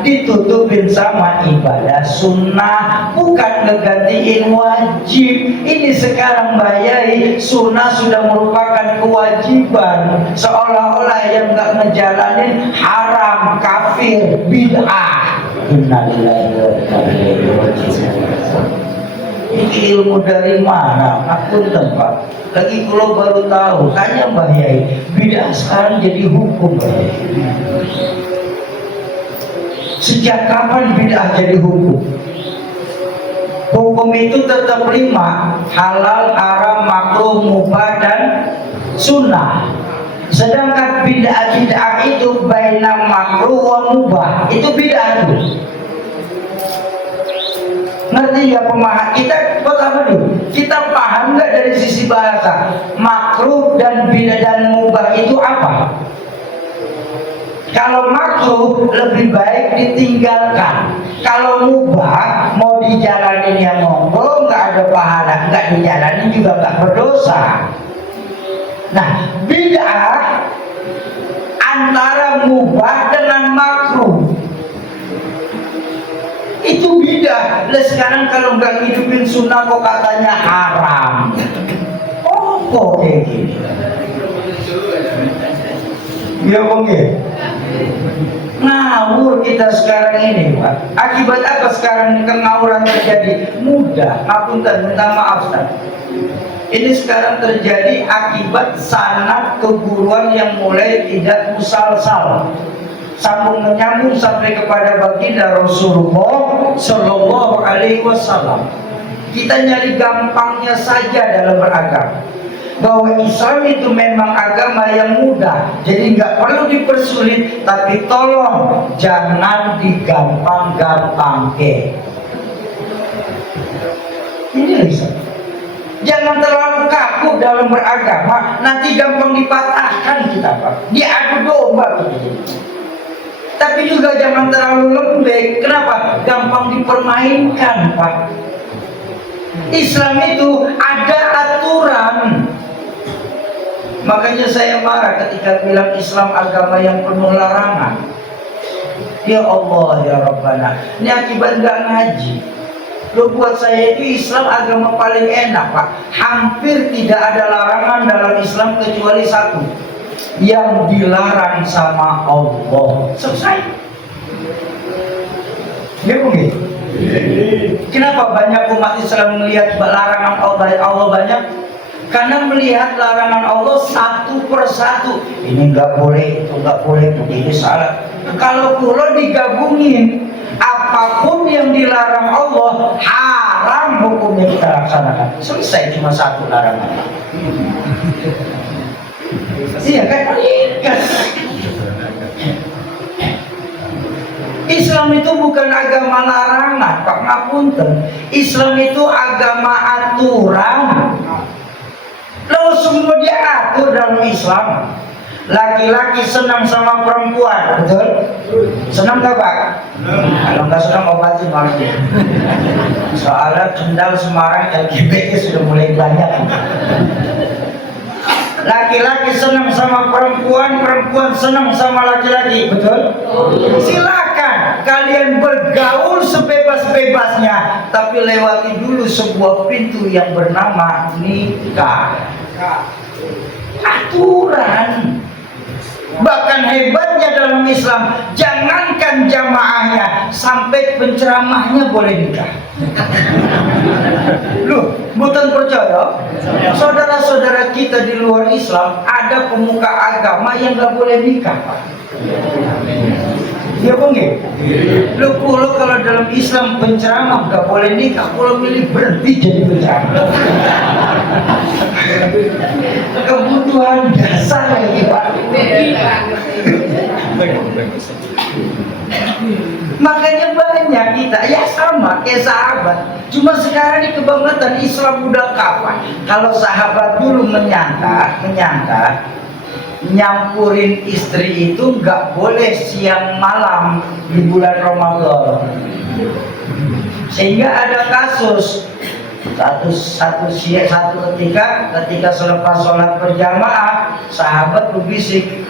ditutupin sama ibadah sunnah, bukan ngegantiin wajib. Ini sekarang Mbak Yai, sunnah sudah merupakan kewajiban, seolah-olah yang nggak ngejalanin haram, kafir, bid'ah. Innalillahi wa inna ilaihi raji'un. Ini ilmu dari mana? Ngapunten Pak. Lagi kalau baru tahu, tanya Mbah Yai, bid'ah sekarang jadi hukum Mbah Yai. Sejak kapan bid'ah jadi hukum? Hukum itu tetap 5, halal, haram, makruh, mubah, dan sunnah. Sedangkan bid'ah itu baina makruh wa mubah, itu bid'ah itu. Ngerti ya pemahaman kita? Pertama dulu, kita paham nggak dari sisi bahasa makruh dan bid'ah dan mubah itu apa? Kalau makruh lebih baik ditinggalkan. Kalau mubah mau dijalanin ya monggo, nggak ada pahala, nggak dijalanin juga nggak berdosa. Nah, bid'ah antara mubah dengan makruh itu beda. Lah sekarang kalau nggak hidupin sunnah kok katanya haram. Oh kok kayak gini? Ya bang ya. Ngawur kita sekarang ini Pak. Akibat apa sekarang kengawuran terjadi? Mudah. Ngapunten, minta maaf Ustaz. Ini sekarang terjadi akibat sanad keguruan yang mulai tidak musalsal, sambung menyambung sampai kepada baginda Rasulullah Shallallahu Alaihi Wasallam. Kita nyari gampangnya saja dalam beragama, bahwa Islam itu memang agama yang mudah, jadi nggak perlu dipersulit, tapi tolong jangan digampang-gampangke. Ini Islam. Jangan terlalu kaku dalam beragama, nanti gampang dipatahkan kita Pak. Diadu domba gitu. Tapi juga jangan terlalu lembek. Kenapa? Gampang dipermainkan Pak. Islam itu ada aturan. Makanya saya marah ketika bilang Islam agama yang penuh larangan. Ya Allah ya Rabbana, ini akibat gak ngaji. Loh, buat saya itu Islam agama paling enak Pak. Hampir tidak ada larangan dalam Islam kecuali satu, yang dilarang sama Allah. Selesai. Ya begitu. Kenapa banyak umat Islam melihat larangan Allah banyak? Karena melihat larangan Allah satu persatu. Ini nggak boleh, itu nggak boleh, begini salah. Kalau pulau digabungin, apapun yang dilarang Allah haram hukumnya kita laksanakan. Selesai, cuma satu larangan. Iya kan? Islam itu bukan agama larangan, Pak ngapunten. Islam itu agama aturan. Lalu semua diatur dalam Islam. Laki-laki senang sama perempuan, betul? Senang gak Pak? Kalau nggak senang obatin malah. Soalnya Kendal Semarang LGBT sudah mulai banyak. Laki-laki senang sama perempuan, perempuan senang sama laki-laki, betul? Silakan kalian bergaul sebebas-bebasnya, tapi lewati dulu sebuah pintu yang bernama nikah. Aturan. Bahkan hebatnya dalam Islam, jangankan jamaahnya, sampai penceramahnya boleh nikah. Loh, bukan percaya? Saudara-saudara kita di luar Islam, ada pemuka agama yang gak boleh nikah, Pak. Ya bang ya? Lu kalau dalam Islam penceramah gak boleh nikah, kalau milih berhenti jadi penceramah. Kebutuhan dasar lagi Pak. Makanya banyak kita ya sama kayak sahabat. Cuma sekarang ini kebangetan Islam udah kapan? Kalau sahabat dulu menyangka nyampurin istri itu nggak boleh siang malam di bulan Ramadan, sehingga ada kasus satu ketika selepas sholat berjamaah sahabat berbisik,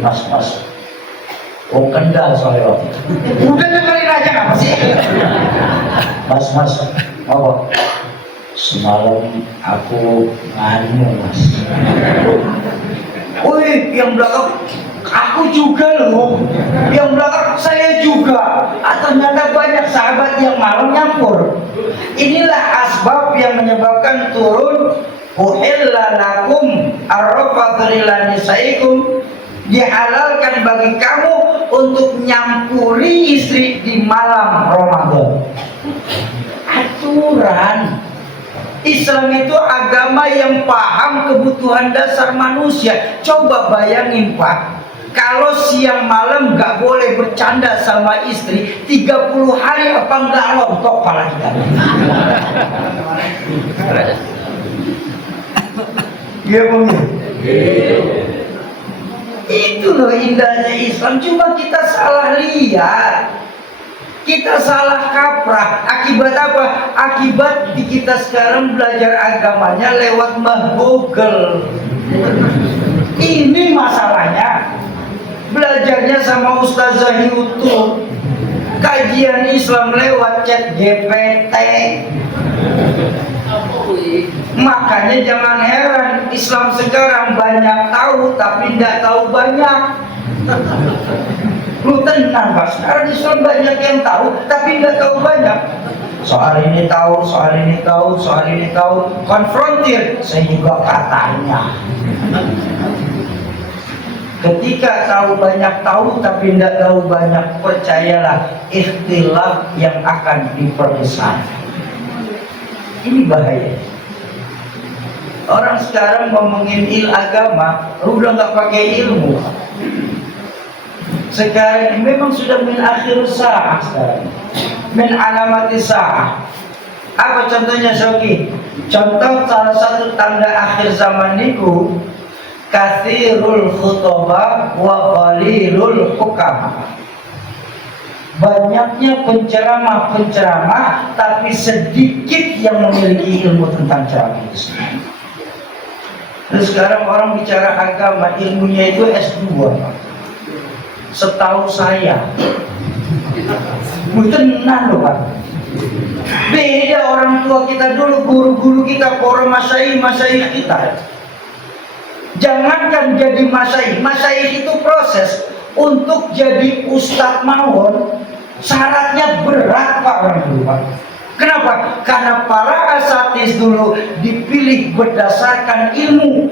mas oh kendal soalnya waktu itu udah dengerin aja apa sih mas apa semalam aku nganu mas. Wih, yang belakang aku juga loh, yang belakang saya juga. Ternyata banyak sahabat yang malam nyampur. Inilah asbab yang menyebabkan turun uhilla lakum arrafatu ila nisaikum, dihalalkan bagi kamu untuk nyampuri istri di malam Ramadan. Aturan. Islam itu agama yang paham kebutuhan dasar manusia. Coba bayangin Pak, kalau siang malam gak boleh bercanda sama istri 30 hari apa enggak lontok kepala kita. Iya bang. Itu loh indahnya Islam. Cuma kita salah lihat, kita salah kaprah. Akibat apa? Akibat kita sekarang belajar agamanya lewat Google. Ini masalahnya. Belajarnya sama Ustazah YouTube, kajian Islam lewat chat GPT. Makanya jangan heran Islam sekarang banyak tahu tapi tidak tahu banyak. Lu tenang Pak, sekarang Islam banyak yang tahu tapi nggak tahu banyak. Soal ini tahu, soal ini tahu, soal ini tahu. Konfrontir, saya juga katanya. Ketika tahu banyak tahu tapi tidak tahu banyak, percayalah ikhtilaf yang akan diperbesar. Ini bahaya. Orang sekarang ngomongin agama, udah nggak pakai ilmu. Sekarang ini memang sudah min akhir sa'ah sekarang, min alamati sa'ah. Apa contohnya Shoki? Contoh salah satu tanda akhir zaman niku, kathirul khutbah wa qalilul hukam. Banyaknya penceramah tapi sedikit yang memiliki ilmu tentang ceramah itu. Terus sekarang orang bicara agama, ilmunya itu S2. Setahu saya, benar loh Pak. Beda orang tua kita dulu, guru-guru kita, para masyayikh kita. Jangankan jadi masyayikh itu proses untuk jadi ustadz mawon, syaratnya berat Pak orang dulu Pak. Kenapa? Karena para asatidz dulu dipilih berdasarkan ilmu.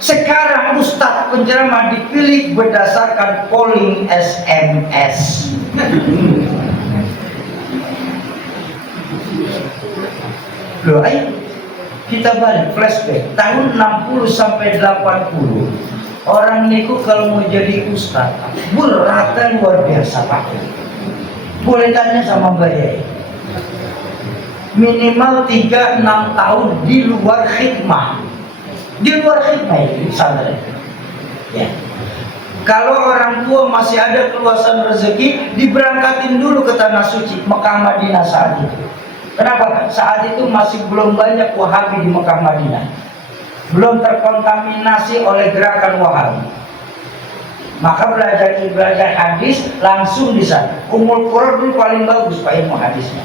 Sekarang ustadz penceramah dipilih berdasarkan polling SMS. Loh, ayo kita balik flashback tahun 60 sampai 80. Orang niku kalau mau jadi ustadz beratnya luar biasa Pak. Boleh tanya sama Mbak Yai. Minimal 3-6 tahun di luar khidmah. Di luar khidmah itu pesantren. Ya. Kalau orang tua masih ada keluasan rezeki, diberangkatin dulu ke tanah suci Mekah Madinah saat itu. Kenapa? Saat itu masih belum banyak Wahabi di Mekah Madinah. Belum terkontaminasi oleh gerakan Wahabi. Maka belajar hadis langsung di sana. Ummul Qura dulu paling bagus Pak ilmu hadisnya.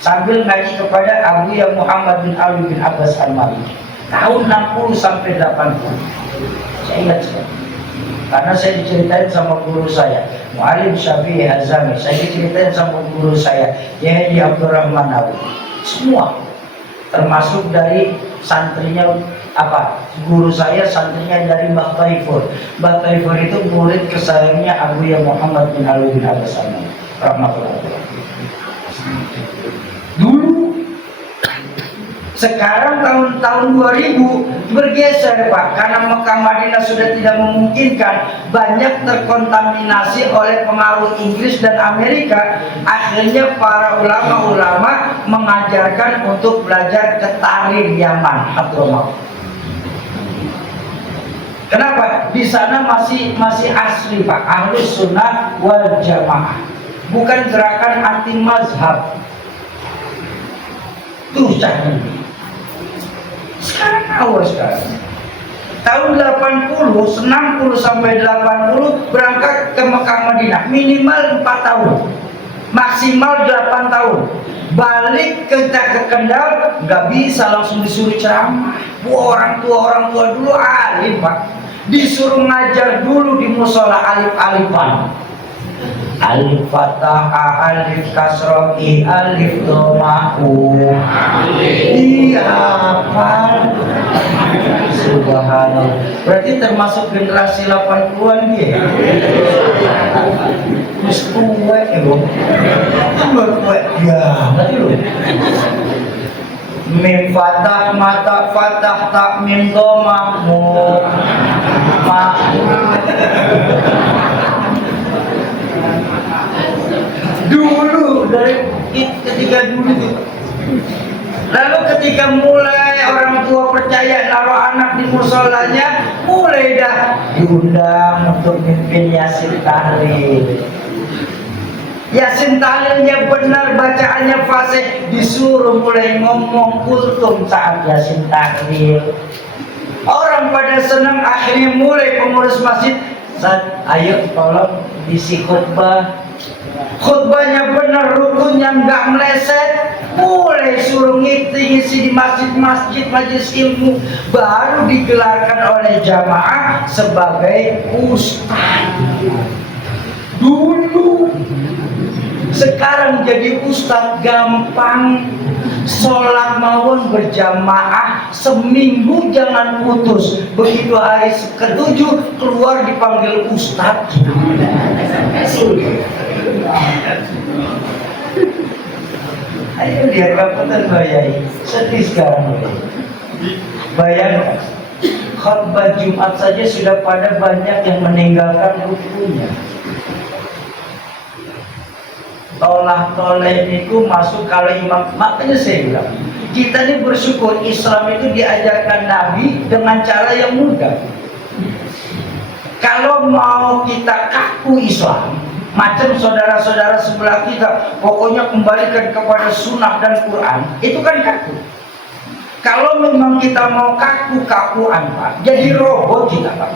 Sambil ngaji kepada Abu Ya Muhammad bin Ali bin Abbas Al-Maliki. Tahun 60 sampai 80. Saya ingat sekali. Karena saya diceritain sama guru saya, Mu'alim Syafi'i Azami. Saya diceritain sama guru saya, Yahya Abdurrahman Nawawi. Semua, termasuk dari santrinya guru saya, santrinya dari Mbah Taifur. Mbah Taifur itu murid kesayangannya Abu Ya Muhammad bin Ali bin Abasani rahmatullah. Dulu, sekarang tahun 2000 bergeser Pak, karena Mekah Madinah sudah tidak memungkinkan, banyak terkontaminasi oleh pengaruh Inggris dan Amerika. Akhirnya para ulama-ulama mengajarkan untuk belajar ke Tahrir Yaman, Hadramaut. Kenapa? Di sana masih asli Pak, Ahlus Sunnah wal Jamaah, bukan gerakan anti mazhab. Tuh cahaya. Sekarang awal sekarang. Tahun 80, 60 sampai 80 berangkat ke Mekah Madinah, minimal 4 tahun, maksimal 8 tahun. Balik ke Kendal, nggak bisa langsung disuruh ceramah. Orang tua dulu alim Pak, disuruh ngajar dulu di musola alif-alifan. Alif fathah, alif kasroh, alif dhamma, iya hafal. Subhanallah. Berarti termasuk generasi 80-an dia. Terus tua ya bro. Tua ya. Berarti lu. Mim fathah, mata fathah, tak mim dhamma, ma. Dulu dari ketika dulu tuh. Lalu ketika mulai orang tua percaya naruh anak di musolanya, mulai dah diundang untuk mimpin Yasin Tahlil. Yasin Tahlilnya benar, bacaannya fasih, disuruh mulai ngomong kultum saat Yasin Tahlil. Orang pada senang, akhirnya mulai pengurus masjid, ayo tolong isi khutbah. Khutbahnya benar, rukunnya nggak meleset, mulai suruh ngisi di masjid-masjid, majelis ilmu, baru digelarkan oleh jamaah sebagai ustaz. Dulu, sekarang jadi ustaz gampang. Sholat mawon berjamaah seminggu jangan putus. Begitu hari ke-7 keluar dipanggil ustaz. Ayo lihat kapan bayai. Sedih sekarang. Bayangkan, khutbah Jumat saja sudah pada banyak yang meninggalkan rukunya. Tolah-toleh itu masuk kalau imam. Makanya saya bilang, kita ini bersyukur Islam itu diajarkan Nabi dengan cara yang mudah. Kalau mau kita kaku Islam, macam saudara-saudara sebelah kita, pokoknya kembalikan kepada sunnah dan Quran, itu kan kaku. Kalau memang kita mau kaku-kakuan Pak, jadi robot kita Pak.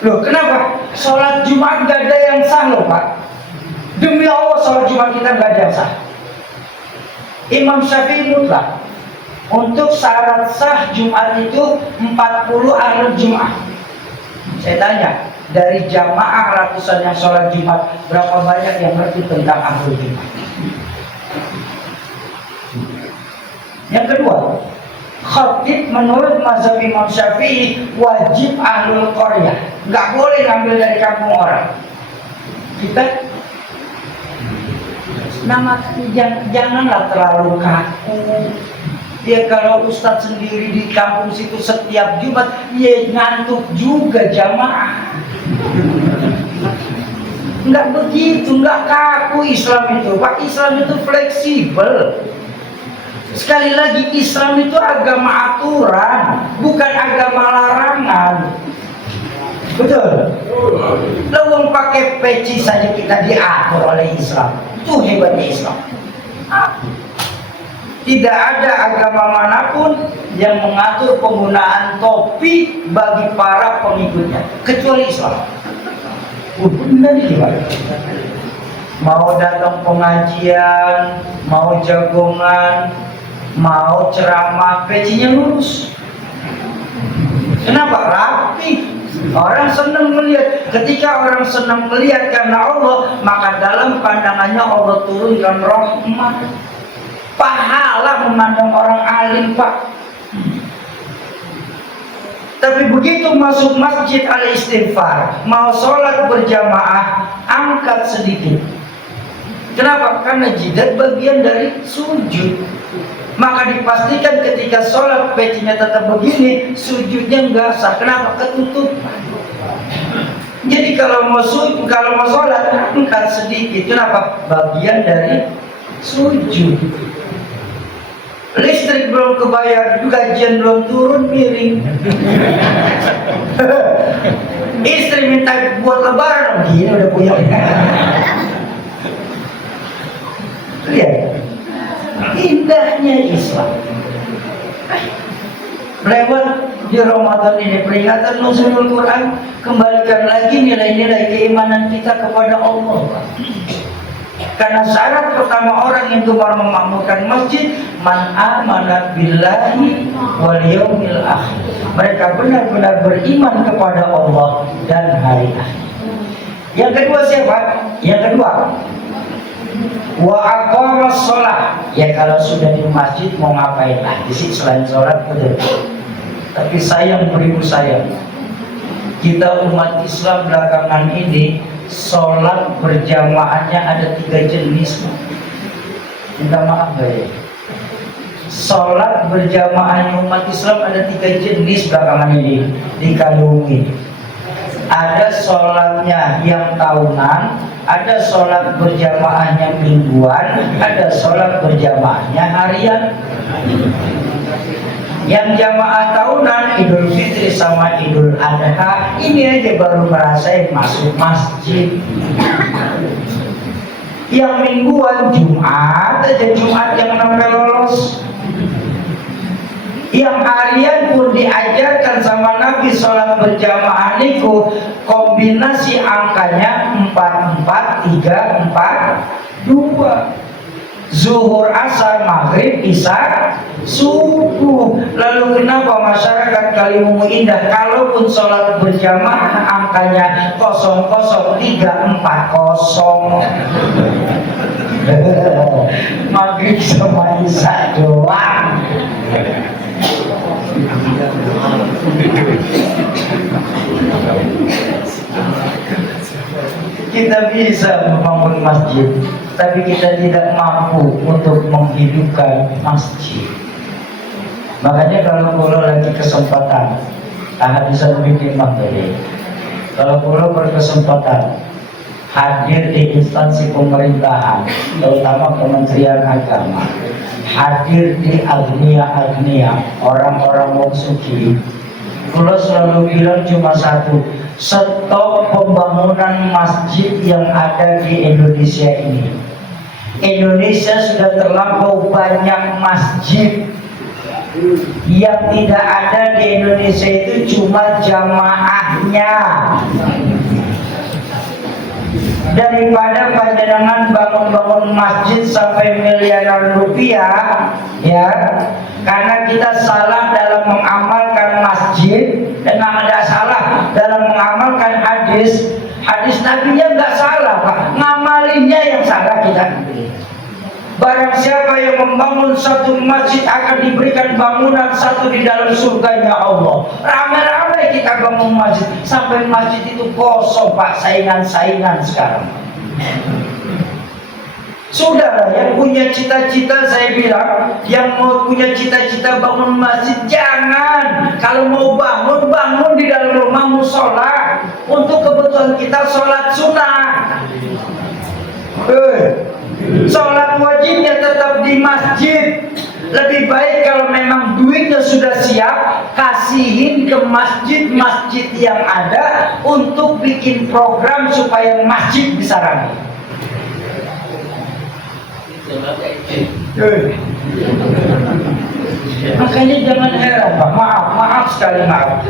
Loh kenapa? Sholat Jumat gak ada yang sah loh Pak. Demi Allah sholat Jumat kita nggak ada yang sah. Imam Syafi'i mutlak, untuk syarat sah Jumat itu 40 ahli Jumat. Saya tanya, dari jamaah ratusan yang sholat Jumat, berapa banyak yang ngerti tentang ahli Jumat? Yang kedua, khatib menurut mazhab Imam Syafi'i wajib ahlul qaryah, nggak boleh ngambil dari kampung orang. Kita janganlah terlalu kaku. Ya kalau ustadz sendiri di kampung situ setiap Jumat, ya ngantuk juga jamaah. Nggak begitu, nggak kaku Islam itu Pak. Islam itu fleksibel. Sekali lagi, Islam itu agama aturan, bukan agama larangan. Betul? Lawang pakai peci saja kita diatur oleh Islam. Itu hebatnya Islam. Tidak ada agama manapun yang mengatur penggunaan topi bagi para pengikutnya kecuali Islam. Benar gimana? Mau datang pengajian, mau jagongan, mau ceramah, pecinya lurus. Kenapa? Rapi. Orang senang melihat. Ketika orang senang melihat karena Allah, maka dalam pandangannya Allah turunkan rahmat. Pahala memandang orang alim, Pak. Tapi begitu masuk masjid al-istighfar, mau sholat berjamaah, angkat sedikit. Kenapa? Karena jidat bagian dari sujud. Maka dipastikan ketika sholat pecinya tetap begini, sujudnya enggak sah. Kenapa? Ketutup. Jadi kalau mau sholat, angkat sedikit. Kenapa? Bagian dari sujud. Listrik belum kebayar, gajian belum turun, miring. Istri minta buat lebaran, gini udah punya. Lihat, indahnya Islam. Lewat di Ramadan ini peringatan nuzulul Quran, kembalikan lagi nilai-nilai keimanan kita kepada Allah. Karena syarat pertama orang yang gemar memakmurkan masjid, man amana billahi wal yaumil akhir. Mereka benar-benar beriman kepada Allah dan hari akhir. Yang kedua siapa? Yang kedua, wa aqamas shalah. Ya kalau sudah di masjid mau ngapain lagi sih selain sholat, betul. Tapi sayang beribu sayang, kita umat Islam belakangan ini sholat berjamaahnya ada 3 jenis. Minta maaf ya. Sholat berjamaahnya umat Islam ada 3 jenis belakangan ini dikandungi. Ada sholatnya yang tahunan, ada sholat berjamaahnya mingguan, ada sholat berjamaahnya harian. Yang jamaah tahunan Idul Fitri sama Idul Adha, ini aja baru merasain masuk masjid. Yang mingguan Jumat aja, Jumat yang sampai lolos. Yang harian pun diajarkan sama Nabi sholat berjamaah niku kombinasi angkanya 4, 4, 3, 4, 2. Zuhur, asar, maghrib, isya, subuh. Lalu kenapa masyarakat Kaliwungu Indah kalaupun sholat berjamaah angkanya 003440? Maghrib sama isya doang. Kita bisa membangun masjid, tapi kita tidak mampu untuk menghidupkan masjid. Makanya kalau lagi kesempatan, bisa bikin materi. Kalau berkesempatan hadir di instansi pemerintahan, terutama Kementerian Agama, hadir di agnia, orang-orang wong suci. Kulo selalu bilang cuma satu, stop pembangunan masjid yang ada di Indonesia ini. Indonesia sudah terlampau banyak masjid. Yang tidak ada di Indonesia itu cuma jamaahnya. Daripada panjenengan bangun masjid sampai miliaran rupiah, ya, karena kita salah dalam mengamalkan masjid dan ada salah dalam mengamalkan hadis. Hadis Nabi-nya nggak salah, Pak. Ngamalinnya yang salah kita. Barang siapa yang membangun satu masjid akan diberikan bangunan satu di dalam surganya Allah. Ramai-ramai kita bangun masjid sampai masjid itu kosong, Pak. Saingan-saingan sekarang. Saudara yang punya cita-cita, saya bilang, yang mau punya cita-cita bangun masjid, jangan. Kalau mau bangun di dalam rumah musola. Untuk kebutuhan kita sholat sunnah. Sholat wajibnya tetap di masjid. Lebih baik kalau memang duitnya sudah siap, kasihin ke masjid-masjid yang ada untuk bikin program supaya masjid bisa ramai. Makanya jangan heran, Pak. Maaf sekali, maaf.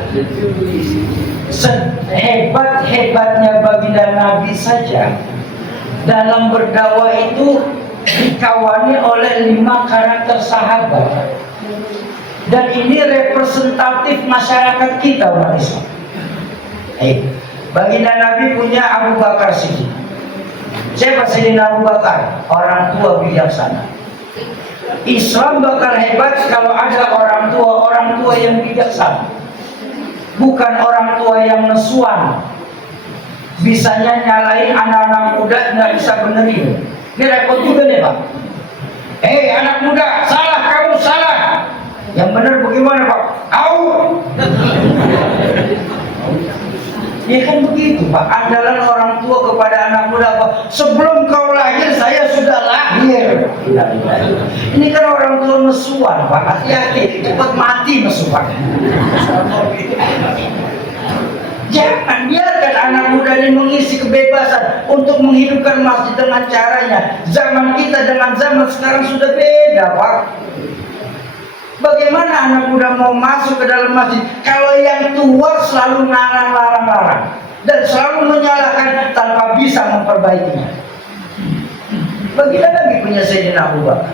Sehebat-hebatnya baginda Nabi saja dalam berdakwah itu dikawani oleh 5 karakter sahabat. Dan ini representatif masyarakat kita, umat Islam. Baginda Nabi punya Abu Bakar Siddiq. Siapa Sayyidina Abu Bakar? Orang tua bijaksana. Islam bakal hebat kalau ada orang tua yang bijaksana, bukan orang tua yang nesuan. Bisanya nyalain anak-anak muda, nggak bisa benerin. Ini repot juga nih Pak. Anak muda, salah, kamu salah. Yang benar bagaimana Pak? Au. Ya kan begitu Pak, andalan orang tua kepada anak muda Pak. Sebelum kau lahir saya sudah lahir. Ini kan orang tua nesuan Pak, hati-hati, cepat mati nesuan. Jangan biarkan anak muda ini mengisi kebebasan untuk menghidupkan masjid dengan caranya. Zaman kita dengan zaman sekarang sudah beda Pak. Bagaimana anak muda mau masuk ke dalam masjid kalau yang tua selalu larang-larang dan selalu menyalahkan tanpa bisa memperbaikinya? Baginda Nabi punya Sayyidina Abu Bakar.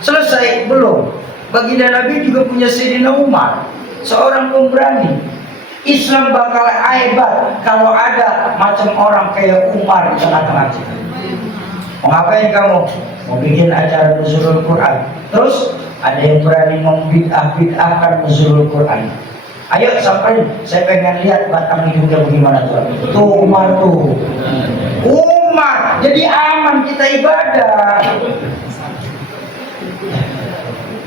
Selesai? Belum. Baginda Nabi juga punya Sayyidina Umar, seorang pemberani. Islam bakal hebat kalau ada macam orang kayak Umar di tengah-tengah kita. Mau ngapain kamu? Mau bikin acara nuzulul Quran. Terus ada yang berani membid'ah-bid'ahkan nuzulul Quran. Ayo samperin, saya pengen lihat batang hidungnya bagaimana tuh. Tuh Umar tuh. Umar, jadi aman kita ibadah.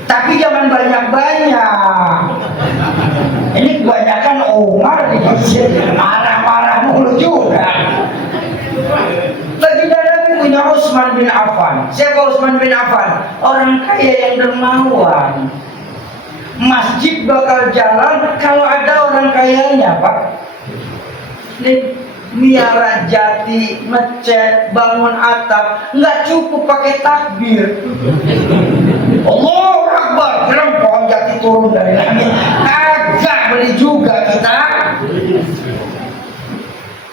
Tapi jangan banyak-banyak. Ini kebanyakan Umar marah-marah mulu juga. Baginda Nabi punya Utsman bin Affan. Siapa Utsman bin Affan? Orang kaya yang dermawan. Masjid bakal jalan kalau ada orang kayanya Pak. Ini miara jati, ngecat, bangun atap, nggak cukup pakai takbir. Allahu Akbar, keren pohon jati turun dari langit. Agak beli juga kita.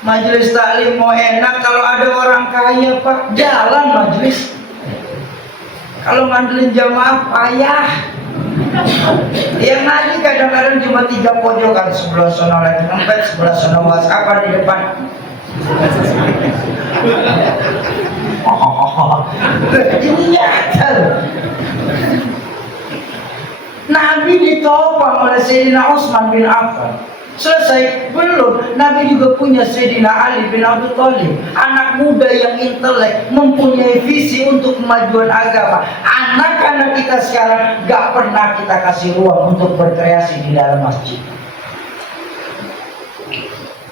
Majelis taklim mau enak kalau ada orang kaya Pak, jalan majelis. Kalau ngandelin jamaah payah. Yang ngaji kadang-kadang cuma 3 pojokan, sebelah sono lagi ngempet, sebelah sono WhatsApp di depan. Ini nyata. Nabi ditopang oleh Sayyidina Utsman bin Affan. Selesai? Belum. Nabi juga punya Sayyidina Ali bin Abi Thalib, anak muda yang intelek, mempunyai visi untuk kemajuan agama. Anak-anak kita sekarang gak pernah kita kasih ruang untuk berkreasi di dalam masjid.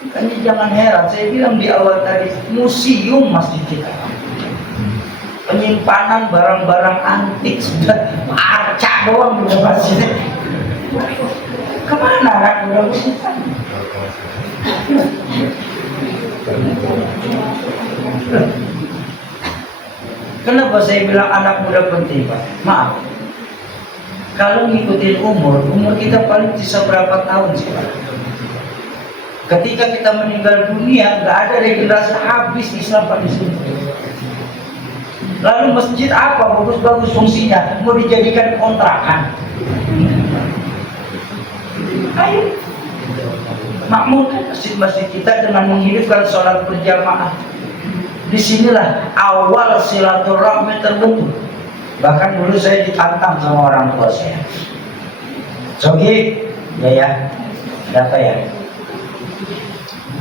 Makanya jangan heran, saya bilang di awal tadi, museum masjid kita. Penyimpanan barang-barang antik, sudah acak doang di masjid. Kemana anak muda kita? Kenapa saya bilang anak muda penting Pak? Maaf, kalau ngikutin umur kita paling bisa berapa tahun sih Pak? Ketika kita meninggal dunia, nggak ada regenerasi, habis Islam Pak di sini. Lalu masjid apa bagus-bagus fungsinya? Mau dijadikan kontrakan? Ayo makmurkan masjid-masjid kita dengan menghidupkan sholat berjamaah. Disinilah awal silaturahmi terbentuk. Bahkan dulu saya ditantang sama orang tua saya. Coki, ya, apa ya?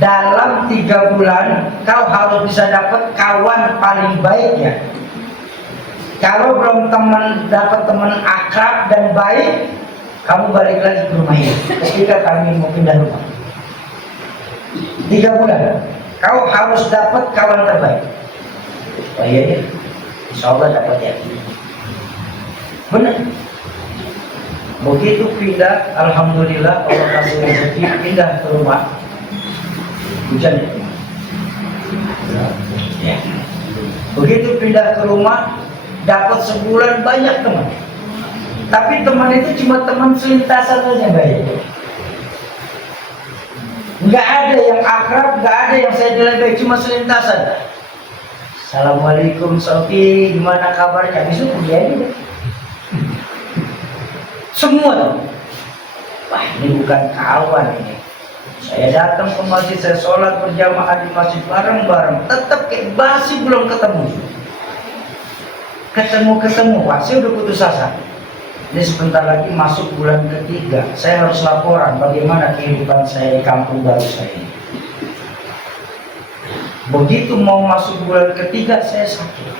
Dalam 3 bulan kau harus bisa dapat kawan paling baik ya. Kalau belum dapat teman akrab dan baik, kamu balik lagi ke rumah ini ketika kami mau pindah rumah. 3 bulan kau harus dapat kawan terbaik. Oh iya ya, insya Allah dapat ya. Benar. Begitu pindah, alhamdulillah Allah kasih rezeki, pindah ke rumah. Hujan ya. Begitu pindah ke rumah, dapat sebulan banyak teman. Tapi teman itu cuma teman selintasan saja baik. Nggak ada yang akrab, nggak ada yang saya nilai baik, cuma selintasan. Assalamualaikum Sofi, gimana kabarnya? Besok kuliah ini. Semua tuh. Wah ini bukan kawan ini. Saya datang ke masjid, saya sholat berjamaah di masjid bareng-bareng, tetap kayak masih belum ketemu. Ketemu, Pak, saya udah putus asa. Ini sebentar lagi masuk bulan ketiga, saya harus laporan bagaimana kehidupan saya di kampung baru saya ini. Begitu mau masuk bulan ketiga, saya sakit.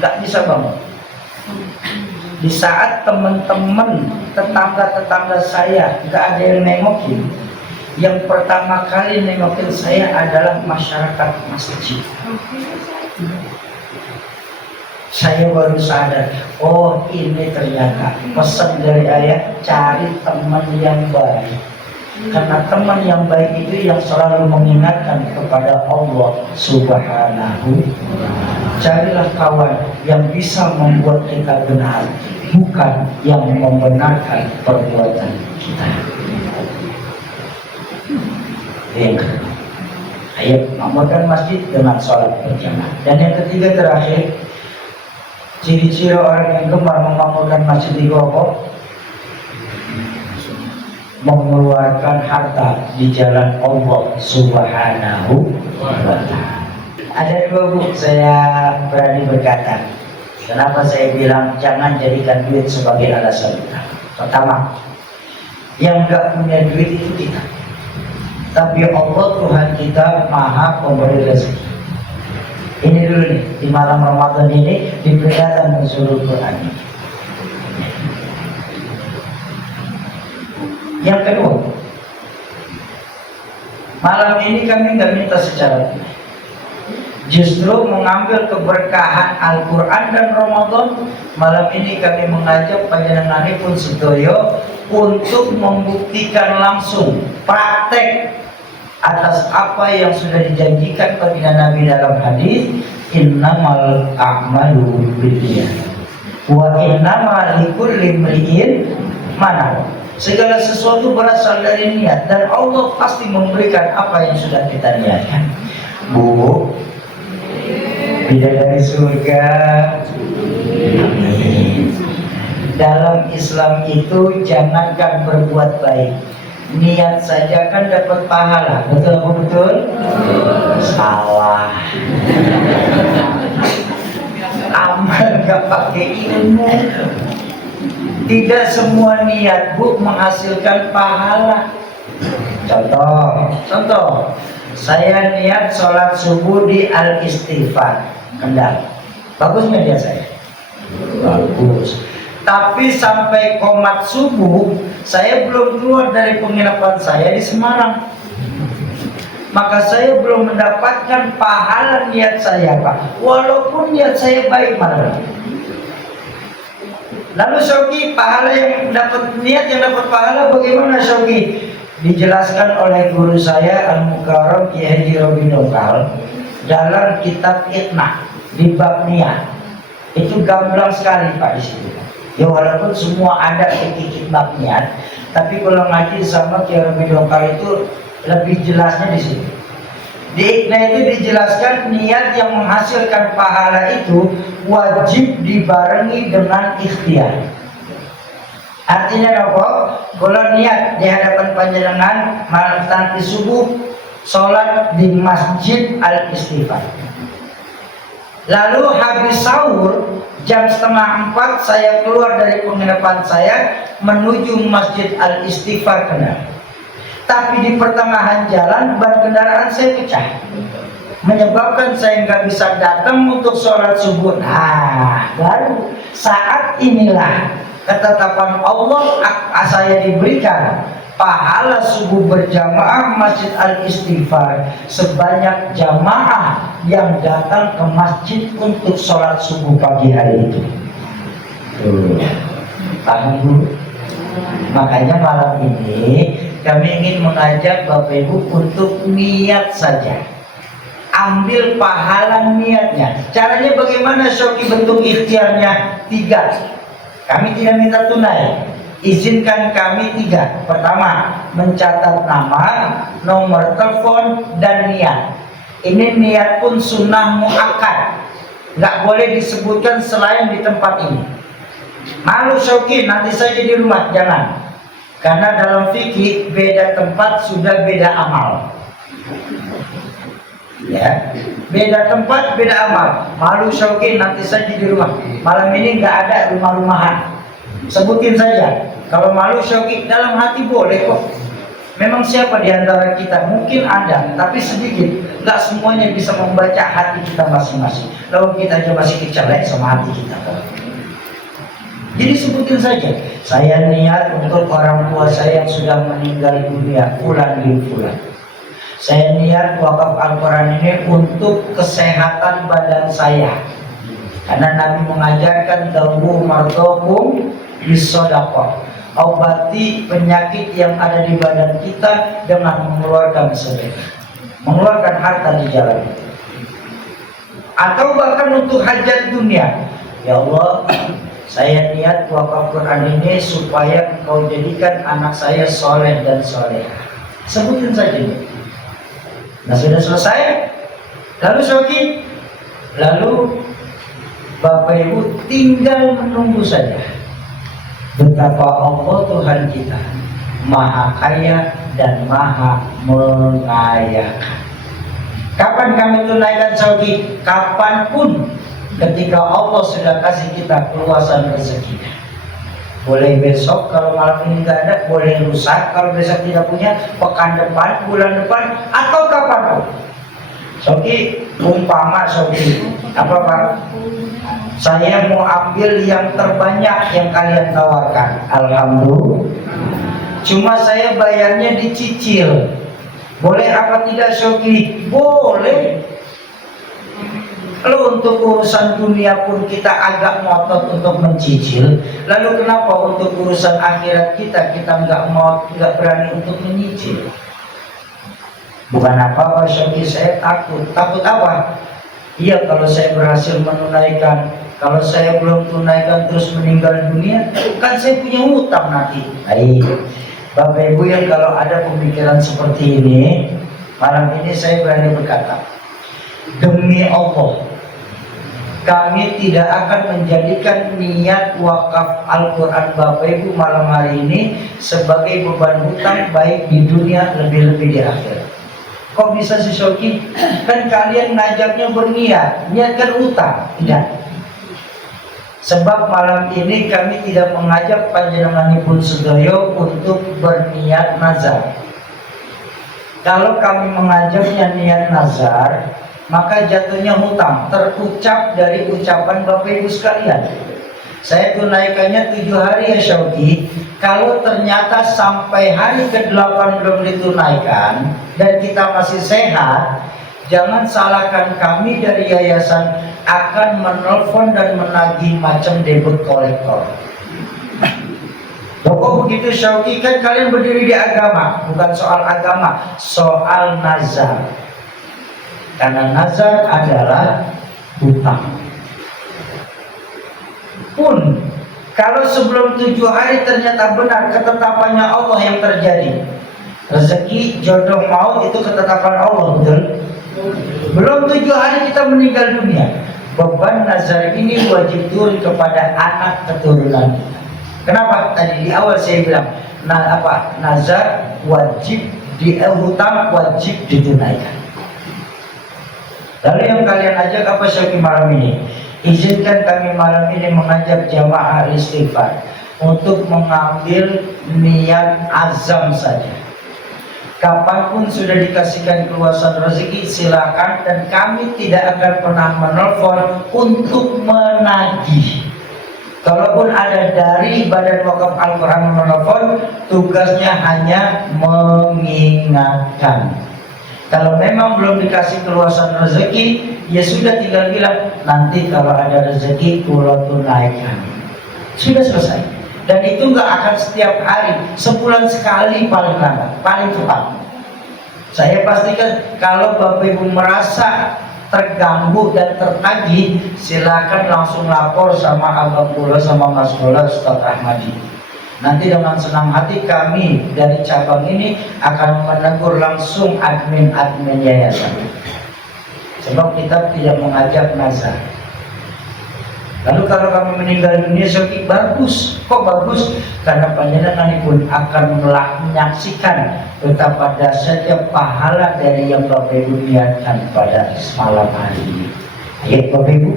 Nggak bisa bangun. Di saat teman-teman, tetangga-tetangga saya nggak ada yang nengokin, yang pertama kali nengokin saya adalah masyarakat masjid. Saya baru sadar, oh ini ternyata pesan dari ayah, cari teman yang baik. Karena teman yang baik itu yang selalu mengingatkan kepada Allah Subhanahu. Carilah kawan yang bisa membuat kita benar, bukan yang membenarkan perbuatan kita. Ayo makmurkan masjid dengan sholat berjamaah. Dan yang ketiga terakhir, ciri-ciri orang yang gemar memakmurkan masjid di Gopo, mengeluarkan harta di jalan Allah Subhanahu wa ta'ala. Ada dua Bu, saya berani berkata, kenapa saya bilang jangan jadikan duit sebagai alasan utama. Pertama, yang gak punya duit itu kita, tapi Allah Tuhan kita maha pemberi rezeki. Ini dulu nih, di malam Ramadan ini diperlihatkan nuzulul Quran ini. Yang kedua, malam ini kami nggak minta secara tunai, justru mengambil keberkahan Al-Quran dan Ramadan. Malam ini kami mengajak panjenenganipun sedoyo untuk membuktikan langsung praktek atas apa yang sudah dijanjikan baginda Nabi dalam hadis, innamal a'malu binniyat wa innamal likulli imri'in ma nawa. Segala sesuatu berasal dari niat dan Allah pasti memberikan apa yang sudah kita niatkan. Bu, bidadari surga. Dalam Islam itu jangankan berbuat baik, niat saja kan dapat pahala. Betul apa betul? Salah. Amal gak pakai ilmu. Tidak semua niat Bu menghasilkan pahala. Contoh, saya niat sholat subuh di Al-Istighfar Kendal. Bagus nggak niat saya? Bagus. Tapi sampai qomat subuh saya belum keluar dari penginapan saya di Semarang. Maka saya belum mendapatkan pahala niat saya, Pak. Walaupun niat saya baik, mana? Lalu Shoki, pahala yang dapat niat yang dapat pahala bagaimana Shoki? Dijelaskan oleh guru saya Al-Mukarram Kiai Haji Robin Dongkal dalam kitab Iqna di bab niat. Itu gamblang sekali Pak di situ. Ya walaupun semua ada titik bab niat, tapi kalau ngaji sama Kiai Robin Dongkal itu lebih jelasnya di situ. Di Iqna itu dijelaskan niat yang menghasilkan pahala itu wajib dibarengi dengan ikhtiar. Artinya apa? Kalau niat di hadapan panjenengan malam nanti subuh sholat di Masjid Al-Istighfar. Lalu habis sahur jam 3:30 saya keluar dari penginapan saya menuju Masjid Al-Istighfar Kendal. Tapi di pertengahan jalan ban kendaraan saya pecah, menyebabkan saya nggak bisa datang untuk sholat subuh. Nah, baru saat inilah ketetapan Allah saya diberikan pahala subuh berjamaah Masjid Al-Istighfar sebanyak jamaah yang datang ke masjid untuk sholat subuh pagi hari itu. Paham dulu? Makanya malam ini kami ingin mengajak Bapak Ibu untuk niat saja. Ambil pahala niatnya. Caranya bagaimana Shoki bentuk ikhtiarnya? 3. Kami tidak minta tunai. Izinkan kami 3. Pertama, mencatat nama, nomor telepon, dan niat. Ini niat pun sunnah muakkad. Nggak boleh disebutkan selain di tempat ini. Malu Shoki, nanti saja di rumah, jangan. Karena dalam fikih beda tempat sudah beda amal. Ya, beda tempat beda amal. Malu Syauqi nanti saja di rumah. Malam ini nggak ada rumah-rumahan. Sebutin saja. Kalau malu Syauqi dalam hati boleh kok. Memang siapa di antara kita mungkin ada, tapi sedikit. Nggak semuanya bisa membaca hati kita masing-masing. Lalu kita aja masih kecelek sama hati kita. Jadi sebutin saja. Saya niat untuk orang tua saya yang sudah meninggal dunia, fulan bin fulan. Saya niat wakaf Al-Quran ini untuk kesehatan badan saya. Karena Nabi mengajarkan dawu mardokum bisodaqah. Obati penyakit yang ada di badan kita dengan mengeluarkan sedekah, mengeluarkan harta di jalan. Atau bahkan untuk hajat dunia. Ya Allah, saya niat wakaf Quran ini supaya Engkau jadikan anak saya soleh dan soleha. Sebutin saja ini. Nah sudah selesai. Lalu Syauqi, lalu Bapak Ibu tinggal menunggu saja. Betapa Allah Tuhan kita Maha Kaya dan Maha Mengayakan. Kapan kami tunaikan Syauqi? Kapanpun, ketika Allah sudah kasih kita keluasan rezekinya. Boleh besok kalau malam ini nggak ada, boleh lusa kalau besok tidak punya, pekan depan, bulan depan, atau kapanpun. Syauqi, umpama Syauqi, apa Pak? Saya mau ambil yang terbanyak yang kalian tawarkan. Alhamdulillah. Cuma saya bayarnya dicicil. Boleh apa tidak Syauqi? Boleh. Kalau untuk urusan dunia pun kita agak ngotot untuk mencicil, lalu kenapa untuk urusan akhirat kita nggak berani untuk menyicil? Bukan apa-apa Syauqi, saya takut. Takut apa? Iya, kalau saya berhasil menunaikan, kalau saya belum tunaikan terus meninggal dunia, kan saya punya hutang nanti. Baik, Bapak Ibu yang kalau ada pemikiran seperti ini, malam ini saya berani berkata, demi Allah, kami tidak akan menjadikan niat wakaf Al-Quran Bapak Ibu malam hari ini sebagai beban hutang baik di dunia lebih-lebih di akhirat. Kok bisa sih Syauqi? Kan kalian ngajaknya berniat, niatkan utang, tidak. Sebab malam ini kami tidak mengajak panjenenganipun sedoyo untuk berniat nazar. Kalau kami mengajaknya niat nazar, maka jatuhnya hutang, terucap dari ucapan Bapak Ibu sekalian. Saya tunaikannya 7 hari ya Syauqi. Kalau ternyata sampai hari ke-8 belum ditunaikan dan kita masih sehat, jangan salahkan kami dari yayasan akan menelpon dan menagih macam debit kolektor. Kok begitu Syauqi? Kan kalian berdiri di agama, bukan soal agama, soal nazar. Karena nazar adalah hutang. Pun kalau sebelum 7 hari ternyata benar ketetapannya Allah yang terjadi, rezeki, jodoh, maut itu ketetapan Allah, betul? Belum 7 hari kita meninggal dunia, beban nazar ini wajib turun kepada anak keturunan kita. Kenapa? Tadi di awal saya bilang, nazar wajib, hutang wajib ditunaikan. Lalu yang kalian ajak apa Syauqi malam ini? Izinkan kami malam ini mengajak jamaah istighfar untuk mengambil niat azam saja. Kapanpun sudah dikasihkan keluasan rezeki, silakan, dan kami tidak akan pernah menelpon untuk menagih. Kalaupun ada dari Badan Wakaf Al-Quran menelpon, tugasnya hanya mengingatkan. Kalau memang belum dikasih keluasan rezeki, ya sudah tinggal bilang, nanti kalau ada rezeki kulo tunaikan. Sudah selesai. Dan itu nggak akan setiap hari, sebulan sekali paling lambat, paling cepat. Saya pastikan kalau Bapak Ibu merasa terganggu dan tertagih, silakan langsung lapor sama Abang Kulo, sama Mas Kulo, Ustaz Ahmadi. Nanti dengan senang hati kami dari cabang ini akan menegur langsung admin-admin yayasan. Sebab kita tidak mengajak nazar. Lalu kalau kami meninggal dunia Syauki, bagus. Kok bagus? Karena panjenengan pun akan menyaksikan betapa dahsyatnya pahala dari yang Bapak Ibu niatkan pada malam hari ini. Ayo Bapak Ibu,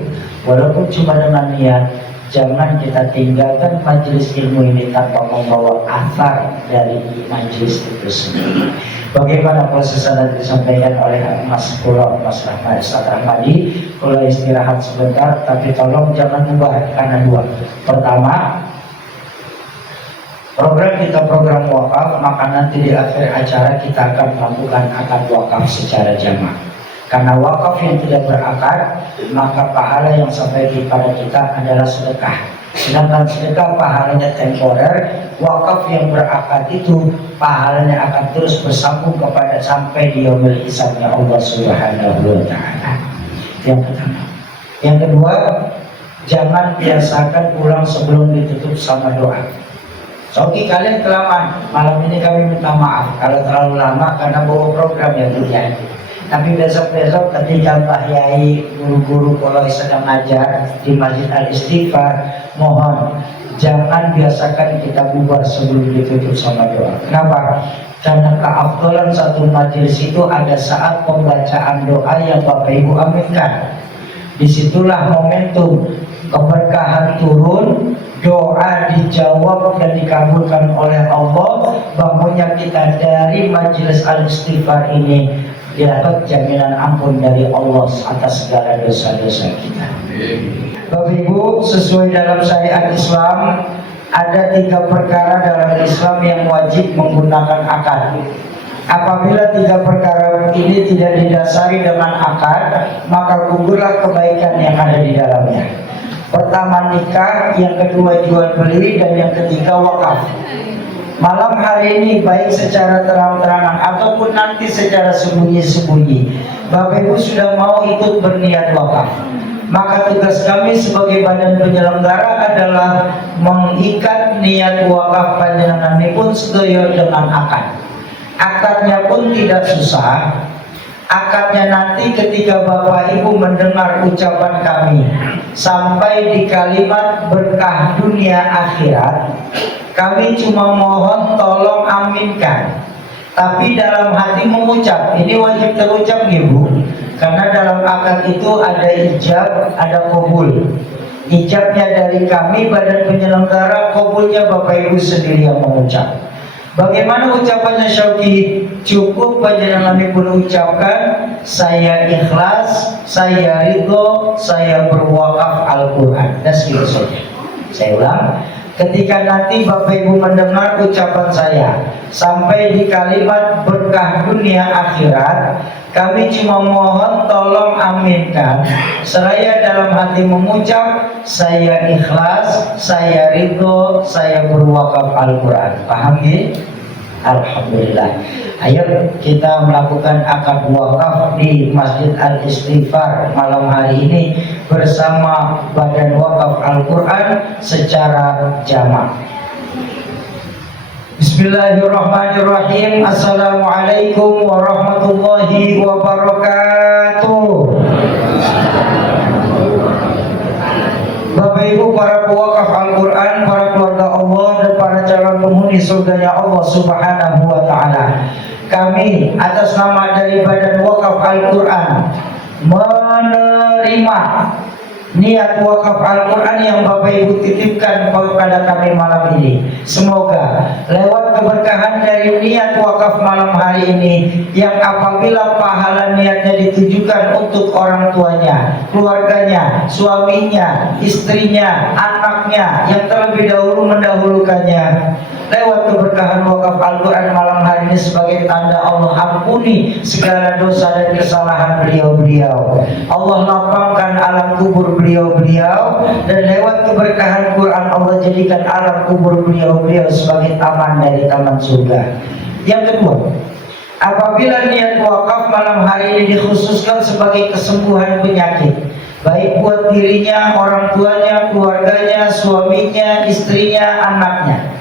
walaupun cuma dengan niat, jangan kita tinggalkan majelis ilmu ini tanpa membawa asar dari majelis itu sendiri. Bagaimana proses yang disampaikan oleh Mas Pulau, Mas Rahmat, Ustaz Rahmadi, kalau istirahat sebentar, tapi tolong jangan ubah karena dua. Pertama, program kita program wakaf, maka nanti di akhir acara kita akan melakukan akad wakaf secara jamaah. Karena wakaf yang tidak berakad, maka pahala yang sampai kepada kita adalah sedekah. Sedangkan sedekah pahalanya temporer, wakaf yang berakad itu pahalanya akan terus bersambung kepada sampai di yaumil hisabnya Allah Subhanahu wa taala. Yang pertama. Yang kedua, jangan biasakan pulang sebelum ditutup sama doa. Soki kalian kelamaan, malam ini kami minta maaf kalau terlalu lama karena bawa program yang durian. Tapi besok-besok ketika Pak Yai, guru-guru kalau sedang ngajar di Masjid Al-Istighfar, mohon jangan biasakan kita bubar sebelum ditutup sama doa. Kenapa? Karena keafdalan satu majelis itu ada saat pembacaan doa yang Bapak Ibu aminkan. Disitulah momentum keberkahan turun, doa dijawab dan dikabulkan oleh Allah. Bangunnya kita dari majelis Al-Istighfar ini dapat jaminan ampun dari Allah atas segala dosa-dosa kita. Bapak Ibu, sesuai dalam syariat Islam, ada 3 perkara dalam Islam yang wajib menggunakan akad. Apabila 3 perkara ini tidak didasari dengan akad, maka gugurlah kebaikan yang ada di dalamnya. Pertama nikah, yang kedua jual beli, dan yang ketiga wakaf. Malam hari ini baik secara terang-terangan ataupun nanti secara sembunyi-sembunyi, Bapak Ibu sudah mau ikut berniat wakaf, maka tugas kami sebagai badan penyelenggara adalah mengikat niat wakaf panjenengan ini pun sedaya dengan akad. Akadnya pun tidak susah. Akadnya nanti ketika Bapak Ibu mendengar ucapan kami sampai di kalimat berkah dunia akhirat, kami cuma mohon tolong aminkan. Tapi dalam hati mengucap, ini wajib terucap Ibu, karena dalam akad itu ada ijab, ada qabul. Ijabnya dari kami badan penyelenggara, qabulnya Bapak Ibu sendiri yang mengucap. Bagaimana ucapannya Syauki? Cukup panjenengan pun ucapkan, saya ikhlas, saya ridho, saya berwakaf Al-Quran. Dan segitu saja. Saya ulang, ketika nanti Bapak Ibu mendengar ucapan saya sampai di kalimat berkah dunia akhirat, kami cuma mohon tolong aminkan, seraya dalam hati mengucap, saya ikhlas, saya ridho, saya berwakaf Al-Quran. Paham ya? Alhamdulillah. Ayo kita melakukan akad wakaf di Masjid Al-Istighfar malam hari ini bersama Badan Wakaf Al-Quran secara jamaah. Bismillahirrahmanirrahim. Assalamualaikum warahmatullahi wabarakatuh. Bapak Ibu para pewakaf Al-Quran, para keluarga Allah dan para calon penghuni surganya Allah Subhanahu wa ta'ala, kami atas nama dari Badan Wakaf Al-Quran menerima niat wakaf Al-Quran yang Bapak Ibu titipkan kepada kami malam ini. Semoga lewat keberkahan dari niat wakaf malam hari ini, yang apabila pahala niatnya ditujukan untuk orang tuanya, keluarganya, suaminya, istrinya, anaknya yang terlebih dahulu mendahulukannya, lewat keberkahan wakaf Al-Quran malam hari ini sebagai tanda Allah ampuni segala dosa dan kesalahan beliau-beliau, Allah lapangkan alam kubur beliau-beliau, dan lewat keberkahan Quran Allah jadikan alam kubur beliau-beliau sebagai taman dari taman surga. Yang kedua, apabila niat wakaf malam hari ini dikhususkan sebagai kesembuhan penyakit, baik buat dirinya, orang tuanya, keluarganya, suaminya, istrinya, anaknya,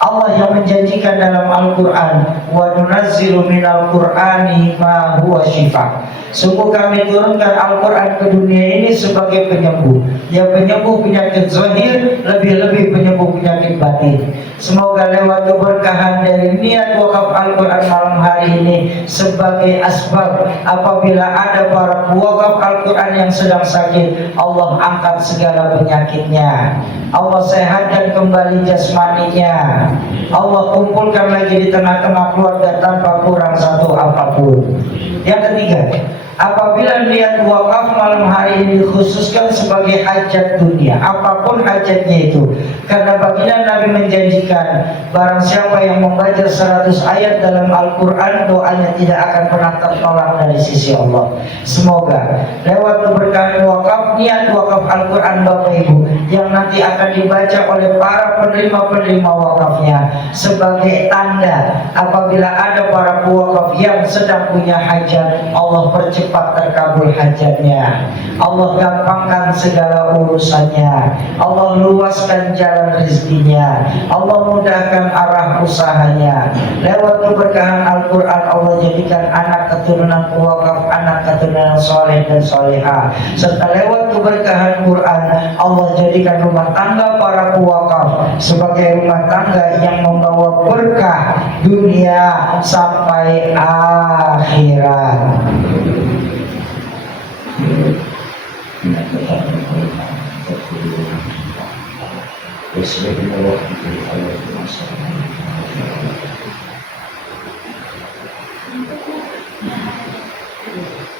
Allah yang menjanjikan dalam Al-Quran, wa nunazzilu minal Qur'ani ma huwa syifa. Sungguh kami turunkan Al-Quran ke dunia ini sebagai penyembuh, yang penyembuh penyakit zahir, lebih-lebih penyembuh penyakit batin. Semoga lewat keberkahan dari niat wakaf Al-Quran malam hari ini sebagai asbab, apabila ada para wakaf Al-Quran yang sedang sakit, Allah angkat segala penyakitnya, Allah sehatkan kembali jasmaninya, Allah kumpulkan lagi di tengah-tengah keluarga tanpa kurang satu apapun. Yang ketiga, apabila niat wakaf malam hari ini dikhususkan sebagai hajat dunia, apapun hajatnya itu, karena baginda Nabi menjanjikan, barang siapa yang membaca 100 ayat dalam Al-Quran, doanya tidak akan pernah tertolak dari sisi Allah. Semoga lewat keberkahan wakaf, niat wakaf Al-Quran Bapak Ibu, yang nanti akan dibaca oleh para penerima-penerima wakafnya, sebagai tanda apabila ada para pewakaf yang sedang punya hajat, Allah percepat terkabul hajatnya, Allah gampangkan segala urusannya, Allah luaskan jalan rezekinya, Allah mudahkan arah usahanya. Lewat keberkahan Al-Quran, Allah jadikan anak keturunan pewakaf, anak keturunan soleh dan soleha. Serta lewat keberkahan Quran, Allah jadikan rumah tangga para pewakaf sebagai rumah tangga yang membawa berkah dunia sampai akhirat.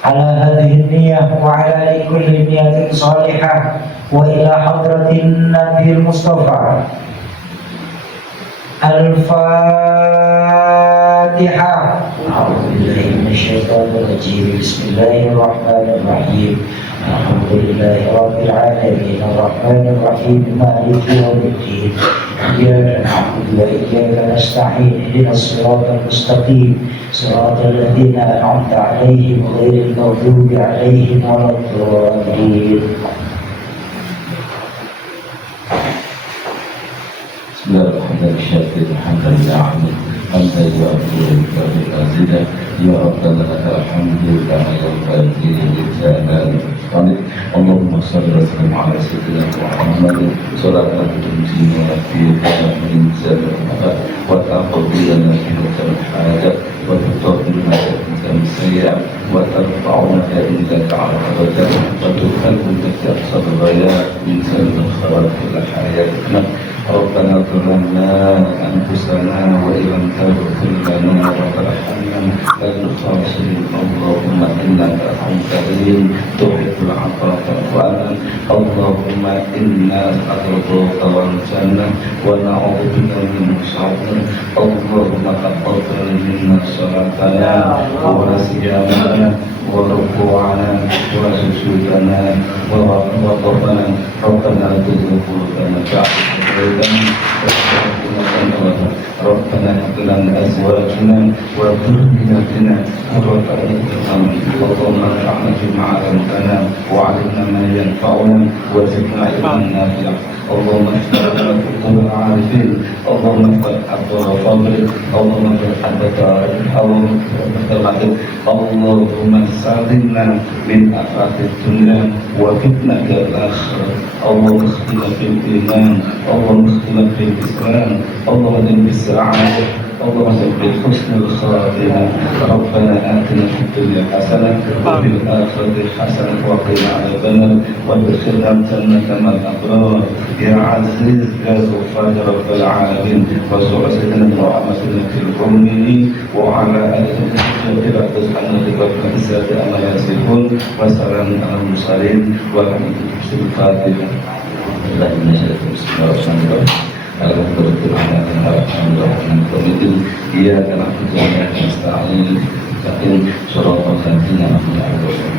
Ala hadhihi niyyah wa ala kulli niyatin salihah wa ila hadratin Nabil Mustafa. Al-Fatihah. A'udzubillahi minasyaitonir rajim. Bismillahirrahmanirrahim. Alhamdulillahi rabbil alamin. Arrahmanir rahim. Maliki yaumiddin. Iyyaka na'budu wa iyyaka nasta'in. Ihdinas siratal mustaqim. Siratal ladzina an'amta 'alaihim ghairil maghdubi 'alaihim waladdallin. Bismillahirrahmanirrahim. Alhamdulillah hamdan yu'affiru al-azida ya rabbana lakal hamdu kama yanbaghi li jalali wajhik. Allahumma shalli wa sallim ala sayyidina Muhammad salatan tunjina wa min zalika wa taqabbal lana hajat wa tutahhiruna min sayyi'at wa tarfa'una indaka 'ala al-qadar wa tuqallibuna fi aqsal min salil khawatir al-hayat. ربنا ظلمنا أنفسنا وإن لم تغفر لنا وترحمنا لنخرجن. اللهم إنك عفو كريم تحب العفو فاعف عنا. اللهم إنا نسألك والجنة ونعوذ بك من الشر. اللهم تقبل منا صلاتنا وصيامنا وركوعنا وسجودنا ووقوفنا. ربنا لا تزغ قلوبنا بعد إذ هديتنا ربنا هب لنا من أزواجنا وذرياتنا قرة أعين وارزقنا بما علمتنا وعلمنا ما ينفعنا وزدنا علما نافعا. اللهم افتح لنا قلوب العارفين. اللهم افتح أبواب فضلك. اللهم افتح أبواب اللهم اللهم سلمنا من آفات الدنيا وفتنة الآخرة. اللهم اختنا في الإيمان. اللهم اختنا في الإسلام. اللهم اهدنا بالسعادة. اللهم بحسن الخاتمة. ربنا آتنا في الدنيا حسنة وفي الآخرة حسنة وقنا عذاب النار وادخلنا الجنة مع الأبرار يا عزيز يا غفار يا رب العالمين. وصل سيدنا محمد في الأمين وعلى آله وصحبه سبحانه وتعالى سيد الله يصفون وسلام على المرسلين والحمد لله. الفاتحة. Iyyaka na'budu wa iyyaka nasta'in. Shiratal ladzina an'amta 'alaihim.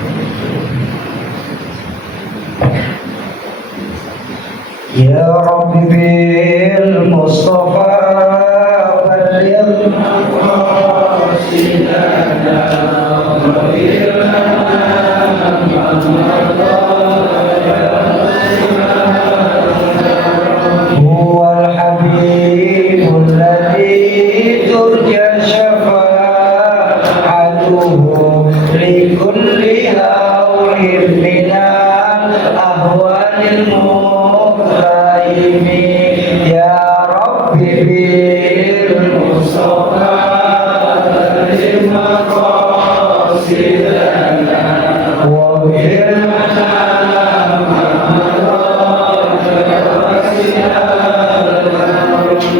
Ya Rabbi bil Mustafa balligh maqasidana wa huwal habibul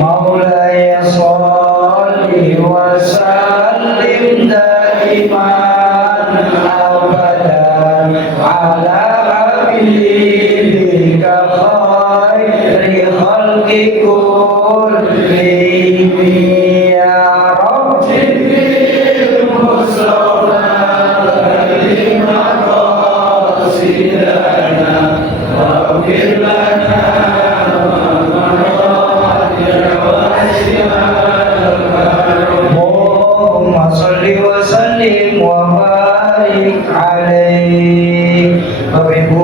مولاي صل وسلم دائما أبدا على حبيبك خير خلق كلهم يا رب Allahumma salli wa sallim wa barik alaih. Bapak Ibu,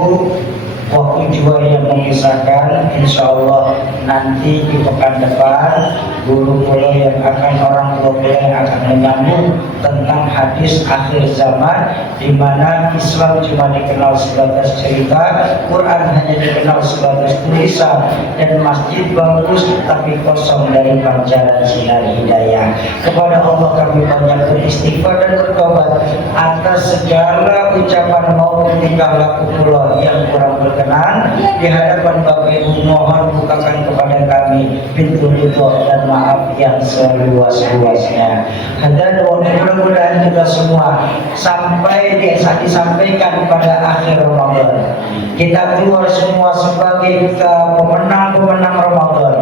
waktu juga yang mengisahkan, insya Allah nanti di pekan depan guru pula yang akan orang tua pula yang akan menyambung tentang hadis akhir zaman, di mana Islam cuma dikenal sebatas cerita, Quran hanya dikenal sebatas tulisan, dan masjid bagus tapi kosong dari pancaran sinar hidayah. Kepada Allah kami banyak beristighfar dan bertobat atas segala ucapan maupun tingkah laku pula yang kurang berkenan di hadapan Bapak Ibu. Mohon bukakan kepada kami pintu ridho dan maaf yang seluas-luasnya. Dan mudah-mudahan kita semua sampai disampaikan pada akhir Ramadan, kita keluar semua sebagai pemenang-pemenang Ramadan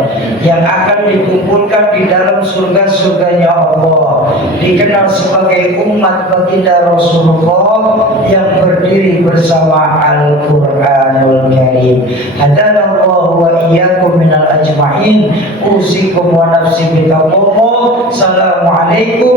yang akan dikumpulkan di dalam surga-surganya Allah, dikenal sebagai umat baginda Rasulullah yang berdiri bersama Al-Quranul Karim. Hadanallahu wa iyyakum minal ajma'in. Usikum wa nafsi bitaqwa. Assalamualaikum